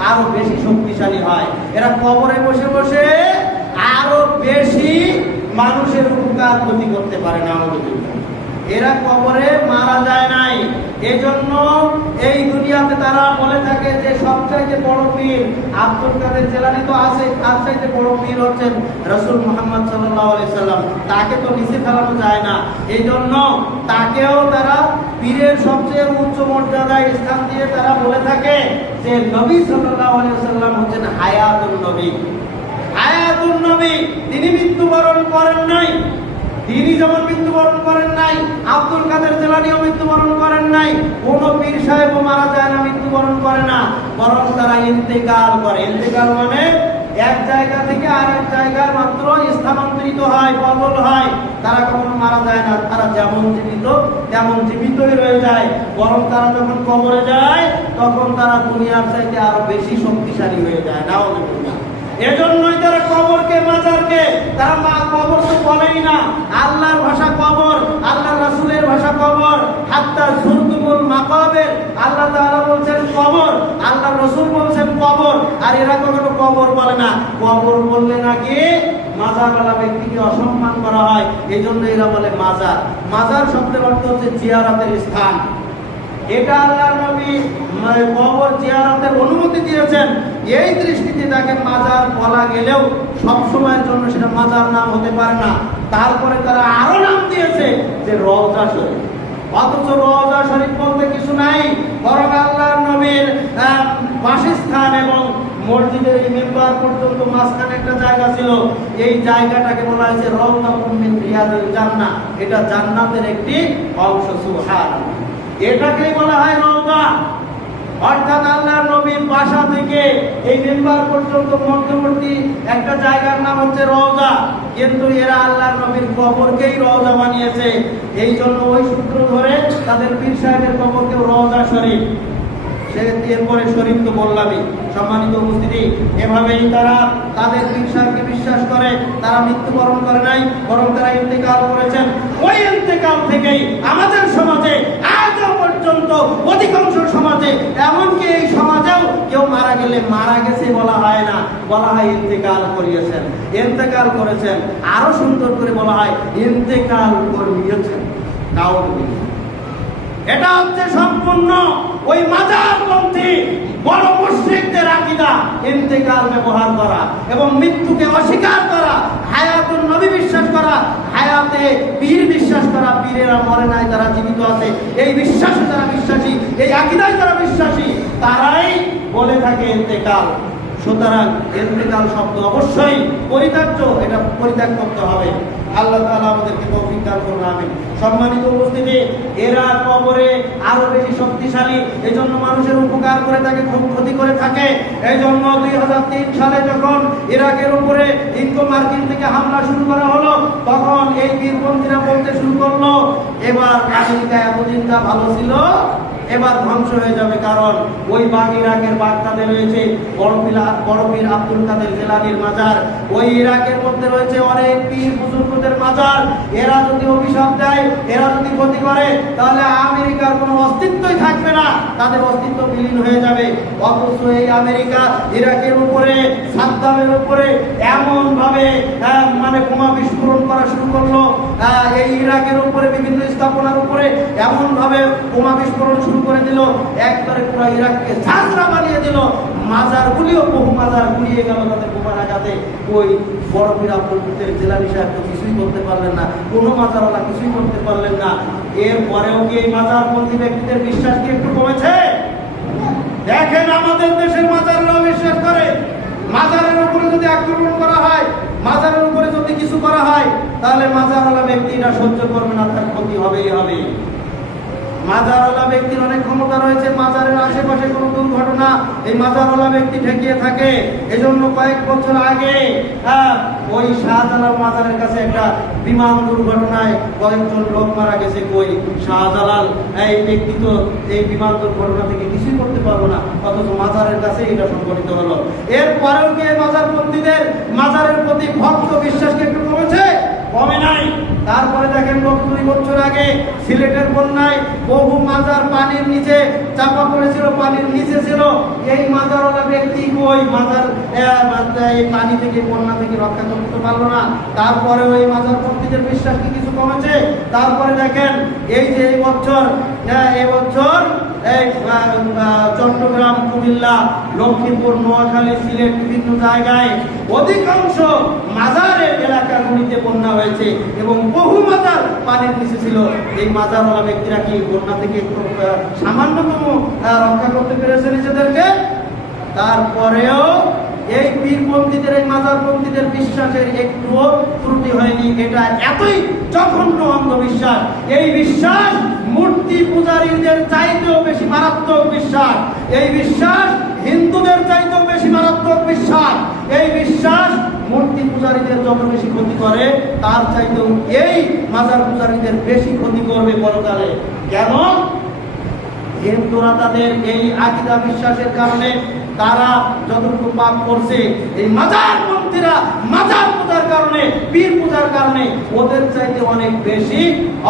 আরো বেশি শক্তিশালী হয়। এরা কবরে বসে বসে আরো বেশি মানুষের উপকার ক্ষতি করতে পারে না। এরা কবরে মারা যায় নাই, এজন্য এই দুনিয়াতে তারা বলে থাকে যে সবচাইতে বড় পীর আব্দুল কাদের জিলানী তো আছে, তার চাইতে বড় পীর হচ্ছেন রাসূল মুহাম্মদ সাল্লাল্লাহু আলাইহি সাল্লাম। তাকে তো নিচে ফেলানো যায় না, এই জন্য তাকেও তারা পীরের সবচেয়ে উচ্চ মর্যাদায় স্থান দিয়ে তারা বলে থাকে যে নবী সাল্লাল্লাহু আলাইহি সাল্লাম হচ্ছেন হায়াতুন নবী। হায়াতুন নবী, তিনি মৃত্যুবরণ করেন নাই। তিনি যেমন মৃত্যুবরণ করেন নাই, আব্দুল কাদের জিলানীও মৃত্যুবরণ করেন নাই। কোন পীর সাহেবও মারা যায় না, মৃত্যুবরণ করে না, বরং তারা ইন্তেকাল করে। ইন্তেকাল মানে এক জায়গা থেকে আরেক জায়গায় মাত্র স্থানান্তরিত হয়, বদল হয়। তারা কখনো মারা যায় না, তারা যেমন জীবিত তেমন জীবিতই রয়ে যায়। বরং তারা যখন কবরে যায় তখন তারা দুনিয়ার চাইতে আরো বেশি শক্তিশালী হয়ে যায়। নাউযুবিল্লাহ। এজন্যই তারা কবরকে, মাজারকে তারা কবর তো বলেই না। আল্লাহর ভাষা কবর, আল্লাহর রাসূলের ভাষা কবর। হাত্তা যুরতুমুল মাকাবির, আল্লাহ তাআলা বলছেন কবর, আল্লাহর রাসূল বলছেন কবর। আর এরা কখনো কবর বলে না। কবর বললে নাকি মাজারওয়ালা ব্যক্তিকে অসম্মান করা হয়, এজন্য এরা বলে মাজার। মাজার শব্দের অর্থ হচ্ছে জিয়ারতের স্থান। এটা আল্লাহর নবী কবর জিয়ারতের অনুমতি দিয়েছেন। এই দৃষ্টিতে তাকে মাজার বলা গেলেও সব সময়ের জন্য সেটা মাজার নাম হতে পারে না। তারপরে তারা আরো নাম দিয়েছে যে রওজা শরীফ। অথচ রওজা শরীফ বলতে কিছু নাই, বরং আল্লাহর নবীর বাসস্থান এবং মসজিদের এই মেম্বার পর্যন্ত মাঝখানে একটা জায়গা ছিল। এই জায়গাটাকে বলা হয়েছে রাউযাতুম মিন রিয়াদিল জান্নাহ। এটা জান্নাতের একটি অংশ। সুবহানাল্লাহ। এটাকেই বলা হয় রওজা। অর্থাৎ আল্লাহর নবীর বাসা থেকে এই মেম্বার পর্যন্ত মধ্যবর্তী একটা জায়গার নাম হচ্ছে রওজা। কিন্তু এরা আল্লাহর নবীর কবরকেই রওজা বানিয়েছে। এই জন্য ওই সূত্র ধরে তাদের পীর সাহেবের কবরকেও রওজা শরীফ। এরপরে শরীফ তো বললামই। সম্মানিত উপস্থিতি, এভাবেই তারা তাদের পীর সাহেবকে বিশ্বাস করে। তারা মৃত্যুবরণ করে নাই, বরং তারা ইন্তেকাল করেছেন। ওই ইন্তেকাল থেকেই আমাদের সমাজে আজও পর্যন্ত অধিকাংশ সমাজে, এমনকি এই সমাজেও কেউ মারা গেলে মারা গেছে বলা হয় না, বলা হয় ইন্তেকাল করিয়েছেন, ইন্তেকাল করেছেন। আরো সুন্দর করে বলা হয় ইন্তেকাল করিয়েছেন। নাউযুবিল্লাহ। এটা হচ্ছে সম্পূর্ণ ওই মাজারপন্থী বড় মুশরিকদের আকীদা। ইন্তেকাল ব্যবহার করা এবং মৃত্যুকে অস্বীকার করা, হায়াতুন নবী বিশ্বাস করা, হায়াতে পীর বিশ্বাস করা। পীরেরা মরে নাই, তারা জীবিত আছে। এই বিশ্বাসে যারা বিশ্বাসী, এই আকীদায় যারা বিশ্বাসী, তারাই বলে থাকে ইন্তেকাল। সুতরাং ইন্তেকাল শব্দ অবশ্যই পরিত্যাজ্য, এটা পরিত্যাগ করতে হবে। আল্লাহ তাআলা আমাদেরকে তৌফিক দান করুন, আমিন। সম্মানিত উপস্থিতি, এরা কবরে আরো বেশি শক্তিশালী, এজন্য মানুষের উপকার করে থাকে, খুব ক্ষতি করে থাকে। এজন্য 2003 সালে যখন ইরাকের উপরে ইঙ্গো মার্কিন থেকে হামলা শুরু করা হলো, তখন এই পীরপন্থীরা বলতে শুরু করলো এবার আমেরিকা এতদিন যা ভালো ছিল এবার ধ্বংস হয়ে যাবে। কারণ ওই ইরাকের বাগদাদে রয়েছে বড় পীর আব্দুল কাদের জিলানীর মাজার। ওই ইরাকের মধ্যে রয়েছে অনেক পীর বুজুর্গদের মাজার। এরা যদি অভিশাপ দেয়, এরা যদি ক্ষতি করে, তাহলে আমেরিকার কোনো অস্তিত্বই থাকবে না, তাদের অস্তিত্ব বিলীন হয়ে যাবে। অথচ এই আমেরিকা ইরাকের উপরে, সাদ্দামের উপরে এমন ভাবে মানে বোমা বিস্ফোরণ করা শুরু করলো। এই ইরাকের উপরে বিভিন্ন স্থাপনার উপরে এমন ভাবে বোমা বিস্ফোরণ শুরু করে দিল, একবারে পুরো ইরাককে ঝাঁঝরা বানিয়ে দিল। মাজারগুলিও, বহু মাজার গুলিয়ে গেল তাদের বোমার আঘাতে। ওই বড় পীর আব্দুল কাদের জিলানী সাহেব তো কিছুই করতে পারলেন না, কোনো মাজারওয়ালা কিছুই করতে পারলেন না। এরপরেও কি এই মাজারপন্থী ব্যক্তিদের বিশ্বাস কি একটু কমেছে? দেখেন আমাদের দেশের মাজাররাও বিশ্বাস করে। মাজারের উপরে যদি আক্রমণ করা হয়, মাজারের উপরে যদি কিছু করা হয়, তাহলে মাজারওয়ালা ব্যক্তিরা সহ্য করবে না, তার ক্ষতি হবেই হবে। মাজারওয়ালা ব্যক্তির অনেক ক্ষমতা রয়েছে, মাজারের আশেপাশে কোনো দুর্ঘটনা এই মাজারওয়ালা ব্যক্তি ঠেকিয়ে থাকে। এজন্য কয়েক বছর আগে ওই শাহজালাল মাজারের কাছে একটা বিমান দুর্ঘটনায় কয়েকজন লোক মারা গেছে। কই শাহজালাল এই ব্যক্তি তো এই বিমান দুর্ঘটনা থেকে কিছুই করতে পারবো না, অথচ মাজারের কাছে এটা সংঘটিত হলো। এরপরেও কি মাজারপন্থীদের মাজারের প্রতি ভক্ত বিশ্বাস কি একটু কমেছে? কমে নাই। তারপরে দেখেন 2 বছর আগে সিলেটের বন্যায় বহু মাজার পানির নিচে চাপা পড়েছিল, পানির নিচে ছিল। এই মাজারওয়ালা ব্যক্তি ওই মাজার এই পানি থেকে, বন্যা থেকে রক্ষা করতে পারলো না। তারপরে ওই মাজার পন্থীদের বিশ্বাস কি কিছু কমেছে? তারপরে দেখেন এই যে এই বছর চট্টগ্রাম, কুমিল্লা, লক্ষ্মীপুর, নোয়াখালী, সিলেট বিভিন্ন জায়গায় অধিকাংশ মাজারের এলাকাগুলিতে বন্যা হয়েছে এবং বহু মাজার পানির নিচে ছিল। এই মাজারওয়ালা ব্যক্তিরা কি বন্যা থেকে সামান্যতম রক্ষা করতে পেরেছে নিজেদেরকে? তারপরেও এই পীরপন্থীদের, এই মাজারপন্থীদের বিশ্বাসের একটুও ত্রুটি হয়নি। এটা এতই জঘন্য অন্ধবিশ্বাস। এই বিশ্বাস মূর্তি পূজারীদের চাইতেও বেশি মারাত্মক বিশ্বাস। এই বিশ্বাস হিন্দুদের চাইতেও বেশি মারাত্মক বিশ্বাস। এই বিশ্বাস মূর্তি পূজারীদের যত বেশি ক্ষতি করে তার চাইতেও এই মাজার পূজারীদের বেশি ক্ষতি করবে পরকালে। কেন? হিন্দুরা তাদের এই আকীদা বিশ্বাসের কারণে তারা যতটুকু পাপ করছে, এই মাজারপন্থীরা মাজার পূজার কারণে, পীর পূজার কারণে ওদের চাইতে অনেক বেশি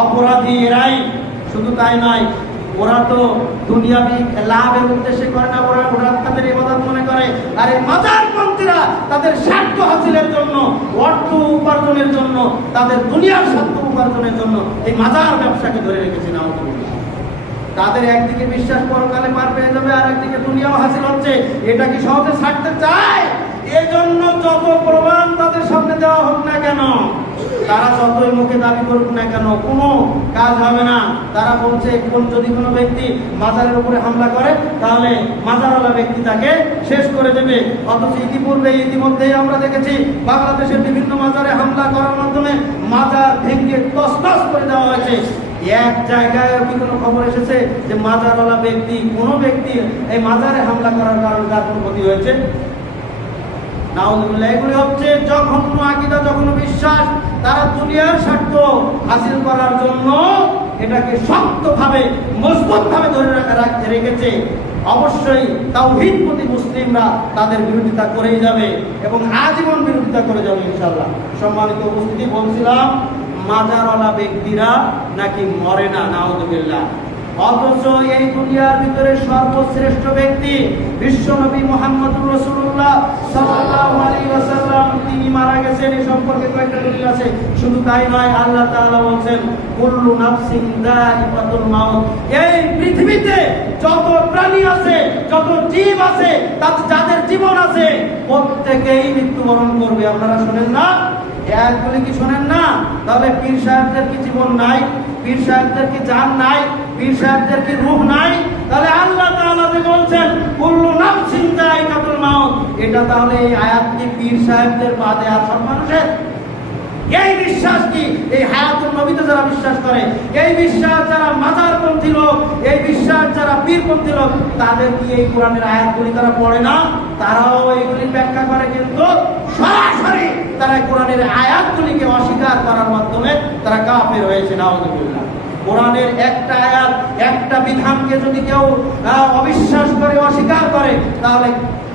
অপরাধী এরাই। শুধু তাই নয়, ওরা তো দুনিয়াবি লাভের উদ্দেশ্যে করে না, ওরা তাদের ইবাদত মনে করে। আর এই মাজারপন্থীরা তাদের স্বার্থ হাসিলের জন্য, অর্থ উপার্জনের জন্য, তাদের দুনিয়ার স্বার্থ উপার্জনের জন্য এই মাজার ব্যবসাকে ধরে রেখেছে। না, তাদের একদিকে বিশ্বাস পরকালে পার পেয়ে যাবে, আর একদিকে দুনিয়াও হাসিল হচ্ছে। এটা কি সহজে ছাড়তে চায়? এজন্য যত প্রমাণ তাদের সামনে দেওয়া হোক না কেন, তারা যতই মুখে দাবি করুক না কেন, কোনো কাজ হবে না। তারা বলছে যদি কোনো ব্যক্তি মাজারের উপরে হামলা করে তাহলে মাজারওয়ালা ব্যক্তি তাকে শেষ করে দেবে। অথচ ইতিমধ্যেই আমরা দেখেছি বাংলাদেশের বিভিন্ন মাজারে হামলা করার মাধ্যমে মাজার ভেঙে তছনছ করে দেওয়া হয়েছে। এক জায়গায় কি কোনো খবর এসেছে যে মাজারওয়ালা ব্যক্তি, কোনো ব্যক্তি এই মাজারে হামলা করার কারণে তার কোনো ক্ষতি হয়েছে? নাউযুবিল্লাহ। এগুলি হচ্ছে জঘন্য আকীদা, জঘন্য বিশ্বাস। তারা দুনিয়ার স্বার্থ হাসিল করার জন্য এটাকে শক্তভাবে, মজবুতভাবে ধরে রেখেছে। অবশ্যই তাওহীদপন্থী মুসলিমরা তাদের বিরোধিতা করেই যাবে এবং আজীবন বিরোধিতা করে যাবে ইনশাআল্লাহ। সম্মানিত উপস্থিতি, বলছিলাম মাজারওয়ালা ব্যক্তিরা নাকি মরে না, নাউযুবিল্লাহ। অথচ এই দুনিয়ার ভিতরে সর্বশ্রেষ্ঠ ব্যক্তি বিশ্বনবী মুহাম্মদুর রাসূলুল্লাহ সাল্লাল্লাহু আলাইহি ওয়াসাল্লাম, তিনি মারা গেছেন। এই সম্পর্কে কয়েকটা দলিল আছে। শুধু তাই নয়, আল্লাহ তাআলা বলেন কুল্লু নাফসিন যায়িকাতুল মাউত। এই পৃথিবীতে যত প্রাণী আছে, যত জীব আছে, যাদের জীবন আছে, প্রত্যেকেই মৃত্যুবরণ করবে। আপনারা শুনেন না? একগুলি কি শোনেন না? তাহলে পীর সাহেবদের কি জীবন নাই? পীর সাহেবদের কি জান নাই? পীর সাহেবদের কি রূহ নাই? তাহলে আল্লাহ তাআলা যে বলছেন কুল্লু নাফসিন যায়িকাতুল মাউত, এটা তাহলে এই আয়াতটি পীর সাহেবদের বাদে আর সব মানুষের? এই বিশ্বাস কি এই হায়াতুল নবীতে যারা বিশ্বাস করে, এই বিশ্বাস যারা মাজারপন্থী লোক, এই বিশ্বাস যারা পীরপন্থী লোক, তাদের কি এই কোরআনের আয়াতগুলি তারা পড়ে না? তারাও এইগুলি ব্যাখ্যা করে, কিন্তু সরাসরি তারা কোরআনের আয়াতগুলিকে অস্বীকার করার মাধ্যমে তারা কাফের হয়েছে। নাউযুবিল্লাহ। কোরআনের একটা আয়াত, একটা বিধানকে যদি কেউ অবিশ্বাস করে, অস্বীকার করে, তাহলে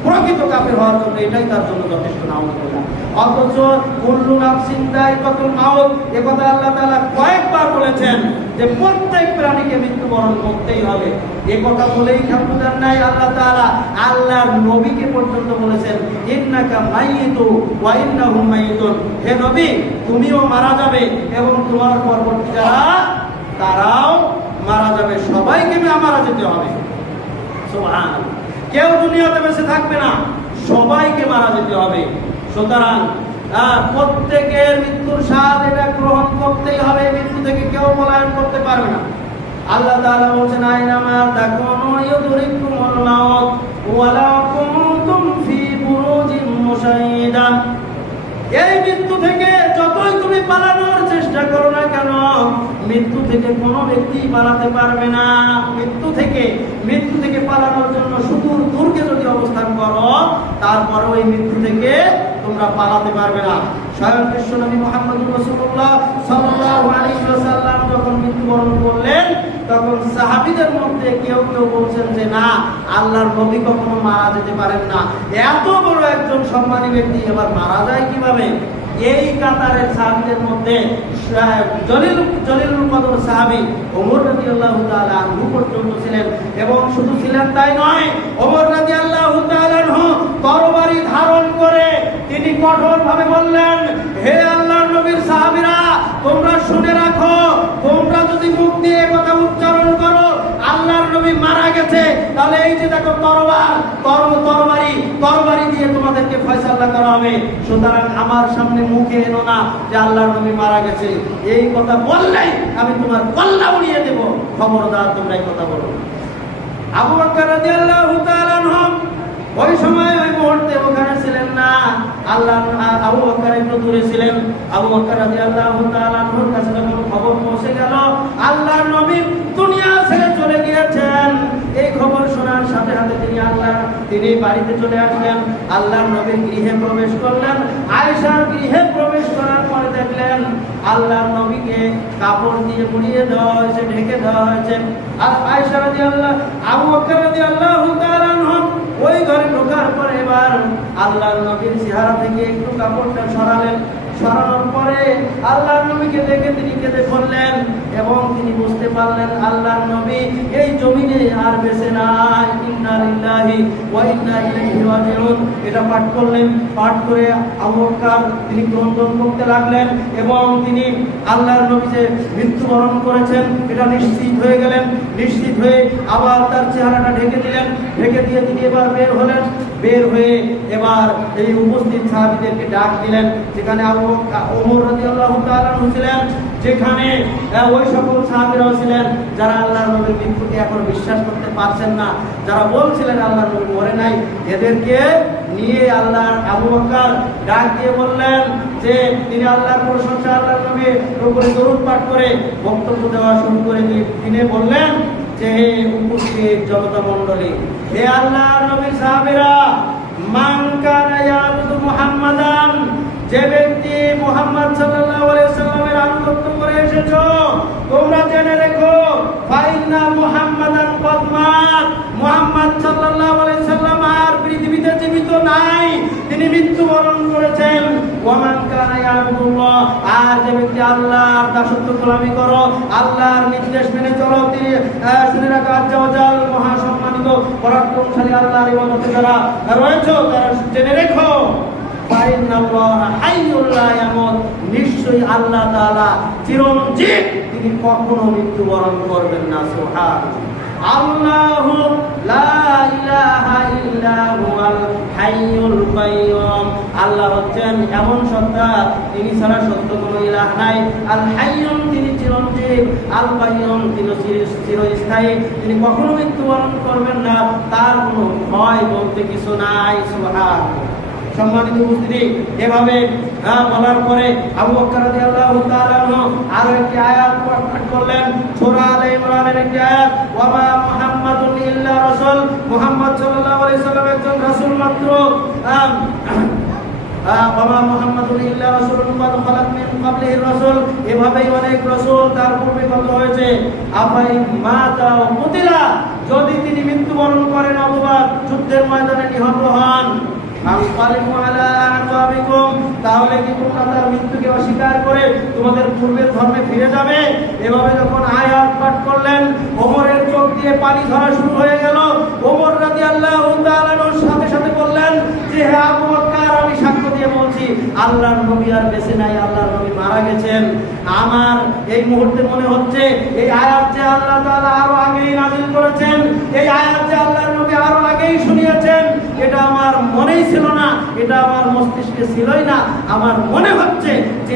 প্রকৃত কাফের হওয়ার জন্য এটাই তার জন্য যথেষ্ট। নাউযুবিল্লাহ। অথচ কুল্লু নাফসিন যায়িকাতুল মাউত, এ কথা আল্লাহ তাআলা কয়েকবার বলেছেন যে প্রত্যেক প্রাণীকে মৃত্যুবরণ করতেই হবে। এ কথা বলেই থামবেন নাই আল্লাহ তাআলা আল্লাহর নবীকে পর্যন্ত বলেছেন ইন্নাকা মাইয়িতু ওয়া ইন্নাহুম মাইয়িতুন। হে নবী, তুমিও মারা যাবে এবং তোমার পরবর্তী যারা তারাও মারা যাবে। সবাইকে মারা যেতে হবে। সুবহানাল্লাহ। কেউ দুনিয়াতে বেঁচে থাকবে না, সবাইকে মারা যেতে হবে। সুতরাং প্রত্যেকের মৃত্যুর স্বাদ এটা গ্রহণ করতেই হবে। মৃত্যু থেকে কেউ পলায়ন করতে পারবে না। আল্লাহ তাআলা বলেছেন আইনামা তাকুনু ইউদরিকুমুল মাউত ওয়ালাউ কুনতুম ফি বুরুজিন মুশাইয়্যিদা। এই মৃত্যু থেকে যতই তুমি পালানোর চেষ্টা করো না কেন, মৃত্যু থেকে কোনো ব্যক্তি পালাতে পারবে না। মৃত্যু থেকে পালানোর জন্য সুদূর দূরকে যদি অবস্থান করো, তারপরে ওই মৃত্যু থেকে তোমরা পালাতে পারবে না। স্বয়ং বিশ্বনবী মুহাম্মদুর রাসূলুল্লাহ সাল্লাল্লাহু আলাইহি ওয়াসাল্লাম যখন মৃত্যুবরণ করলেন, তখন সাহাবীদের মধ্যে কেউ বলছেন যে না, আল্লাহর নবী কখনো মারা যেতে পারেন না। এত বড় একজন সম্মানী ব্যক্তি এবার মারা যায় কিভাবে? এই কাতারের সাহাবীদের মধ্যে জলিলুল কদর সাহাবী ওমর রাদিয়াল্লাহু তাআলা আনহু পর্যন্ত ছিলেন। এবং শুধু ছিলেন তাই নয়, ওমর রাদিয়াল্লাহু তাআলা আনহু তরবারি ধারণ করে তিনি কঠোরভাবে বললেন, হে আল্লাহর নবীর সাহাবীরা, তোমরা শুনে রাখো, তোমরা যদি মুখ দিয়ে কথা উচ্চারণ করো আল্লাহর নবী মারা গেছে, তাহলে এই যে দেখো তরবারি দিয়ে তোমাদেরকে ফয়সালা করা হবে। সুতরাং আমার সামনে মুখে এনো না যে আল্লাহর নবী মারা গেছে, এই কথা বললেই আমি তোমার কল্লা উড়িয়ে দেব, খবরদার তোমরা এই কথা বলো। আবু বকর রাদিয়াল্লাহু তাআলা আনহু ওই সময় ওই মুহূর্তে ওখানে ছিলেন না, আবু বকর একটু দূরে ছিলেন। আবু বকর রাদিয়াল্লাহু তাআলা আনহুর কাছে যখন খবর পৌঁছে গেল আল্লাহর নবী দুনিয়া ছেড়ে চলে গিয়েছেন, এই খবর শোনার সাথে সাথে তিনি বাড়িতে চলে আসলেন, আল্লাহর নবীর গৃহে প্রবেশ করলেন। আয়েশার গৃহে প্রবেশ করার পরে দেখলেন আল্লাহর নবীকে কাপড় দিয়ে মুড়িয়ে দেওয়া হয়েছে, ঢেকে দেওয়া হয়েছে। আর আয়েশা রাদিয়াল্লাহু আবু বকর রাদিয়াল্লাহু তাআলা আনহু ওই ঘরে ঢোকার পরে এবার আল্লাহর নবীর চেহারা থেকে একটু কাপড়টা সরালেন। সরানোর পরে আল্লাহর নবীকে দেখে তিনি কেঁদে পড়লেন এবং তিনি বুঝতে পারলেন আল্লাহর নবী এই জমিনে আর বেঁচে নাই। ইন্না লিল্লাহি ওয়া ইন্না ইলাইহি রাজিউন এটা পাঠ করলেন। পাঠ করে আবু বকর তিনি ক্রন্দন করতে লাগলেন এবং তিনি আল্লাহর নবী যে মৃত্যুবরণ করেছেন এটা নিশ্চিত হয়ে গেলেন। নিশ্চিত হয়ে আবার তার চেহারাটা ঢেকে দিলেন। ঢেকে দিয়ে তিনি এবার বের হলেন। বের হয়ে এবার এই উপস্থিত সাহাবীদেরকে ডাক দিলেন, যেখানে ওমর রাদিয়াল্লাহু তাআলা আনহু ছিলেন, যেখানে ওই সকল সাহাবীরাও ছিলেন যারা আল্লাহর নবীর মৃত্যুকে এখন বিশ্বাস করতে পারছেন না, যারা বলছিলেন আল্লাহর নবী মরে নাই। এদেরকে নিয়ে আবু বকর ডাক দিয়ে বললেন যে তিনি আল্লাহর প্রশংসা, আল্লাহর নবীর উপরে দরুদ পাঠ করে বক্তব্য দেওয়া শুরু করে তিনি বললেন যে হে উপস্থিত জনতা মণ্ডলী, হে আল্লাহর নবীর সাহাবীরা, মান কানা ইয়াবুদু মুহাম্মাদান, যে ব্যক্তি মুহাম্মদ সাল্লাল্লাহু আলাইহি ওয়াসাল্লামের আনুগত্য করে এসেছো, তোমরা জেনে রেখো ফাইন্না মুহাম্মাদান কদ মাত, মুহাম্মদ সাল্লাল্লাহু আলাইহি ওয়াসাল্লাম আর পৃথিবীতে জীবিত নাই, তিনি মৃত্যুবরণ করেছেন। ওয়া মান কানা ইয়াবুদুল্লাহ, আর যে ব্যক্তি আল্লাহর দাসত্ব গোলামি করো, আল্লাহর নির্দেশ মেনে চলো, তিনি শুনে রাখো আজ্জা ওয়াজাল মহা সম্মানিত পরাক্রমশালী আল্লাহর ইবাদতে যারা রয়েছে তারা জেনে রেখো নিশ্চয়ই আল্লাহ তাআলা চিরঞ্জীব, তিনি কখনো মৃত্যুবরণ করবেন না। সুবহানাল্লাহ। আল্লাহু লা ইলাহা ইল্লা হুয়াল হাইয়ুল কাইয়ুম, আল্লাহ হচ্ছেন এমন সত্তা তিনি ছাড়া সত্য কোনো ইলাহ নাই। আল হাইয়ুম, তিনি চিরঞ্জীব। আল কাইয়ুম, তিনি চিরস্থায়ী, তিনি কখনো মৃত্যুবরণ করবেন না, তার কোনো ভয় বলতে কিছু নাই। সুবহানাল্লাহ। সম্মানিত উপস্থিতি, এভাবে বলার পরে আবু বকর রাদিয়াল্লাহু তাআলা আরো একটি আয়াত পাঠ করলেন, সূরা আলে ইমরানের একটি আয়াত, ওয়া মা মুহাম্মাদুন ইল্লা রাসূল, মুহাম্মদ সাল্লাল্লাহু আলাইহি সাল্লাম একজন রাসূল মাত্র। ওয়া মা মুহাম্মাদুন ইল্লা রাসূলুন কাদ খালাত মিন ক্বাবলিহি রাসূল, এভাবেই অনেক রাসূল তার পূর্বে গত হয়েছে। আফাই মাতা ওয়া কুতিলা, যদি তিনি মৃত্যুবরণ করেন অথবা যুদ্ধের ময়দানে নিহত হন, তাহলে কি তোমরা তার মৃত্যুকে অস্বীকার করে তোমাদের পূর্বের ধর্মে ফিরে যাবে? এভাবে যখন আয়াত পাঠ করলেন ওমরের চোখ দিয়ে পানি ঝরা শুরু হয়ে গেল। ওমর রাদিয়াল্লাহু তাআলা সাথে সাথে বললেন যে হে আবু বকর, আমি সাক্ষ্য দিয়ে বলছি আল্লাহর নবী আর বেঁচে নাই, আল্লাহর নবী মারা গেছেন। আমার এই মুহূর্তে মনে হচ্ছে এই আয়াত যে আল্লাহ তাআলা আরো আগেই নাযিল করেছেন, এই আয়াত যে আল্লাহর নবী আরো আগেই শুনিয়েছেন, এটা আমার মনেই ছিল না, এটা আমার মস্তিষ্কে ছিলই না। আমার মনে হচ্ছে যে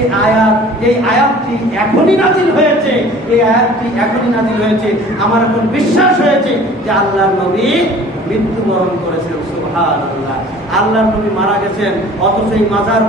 এই আয়াতটি এখনই নাযিল হয়েছে, এই আয়াতটি এখনই নাযিল হয়েছে। আমার এখন বিশ্বাস হয়েছে যে আল্লাহর নবী মৃত্যুবরণ করেছেন। সুবহানাল্লাহ। আল্লাহর নবী মারা গেছেন, অথচ এই মাজার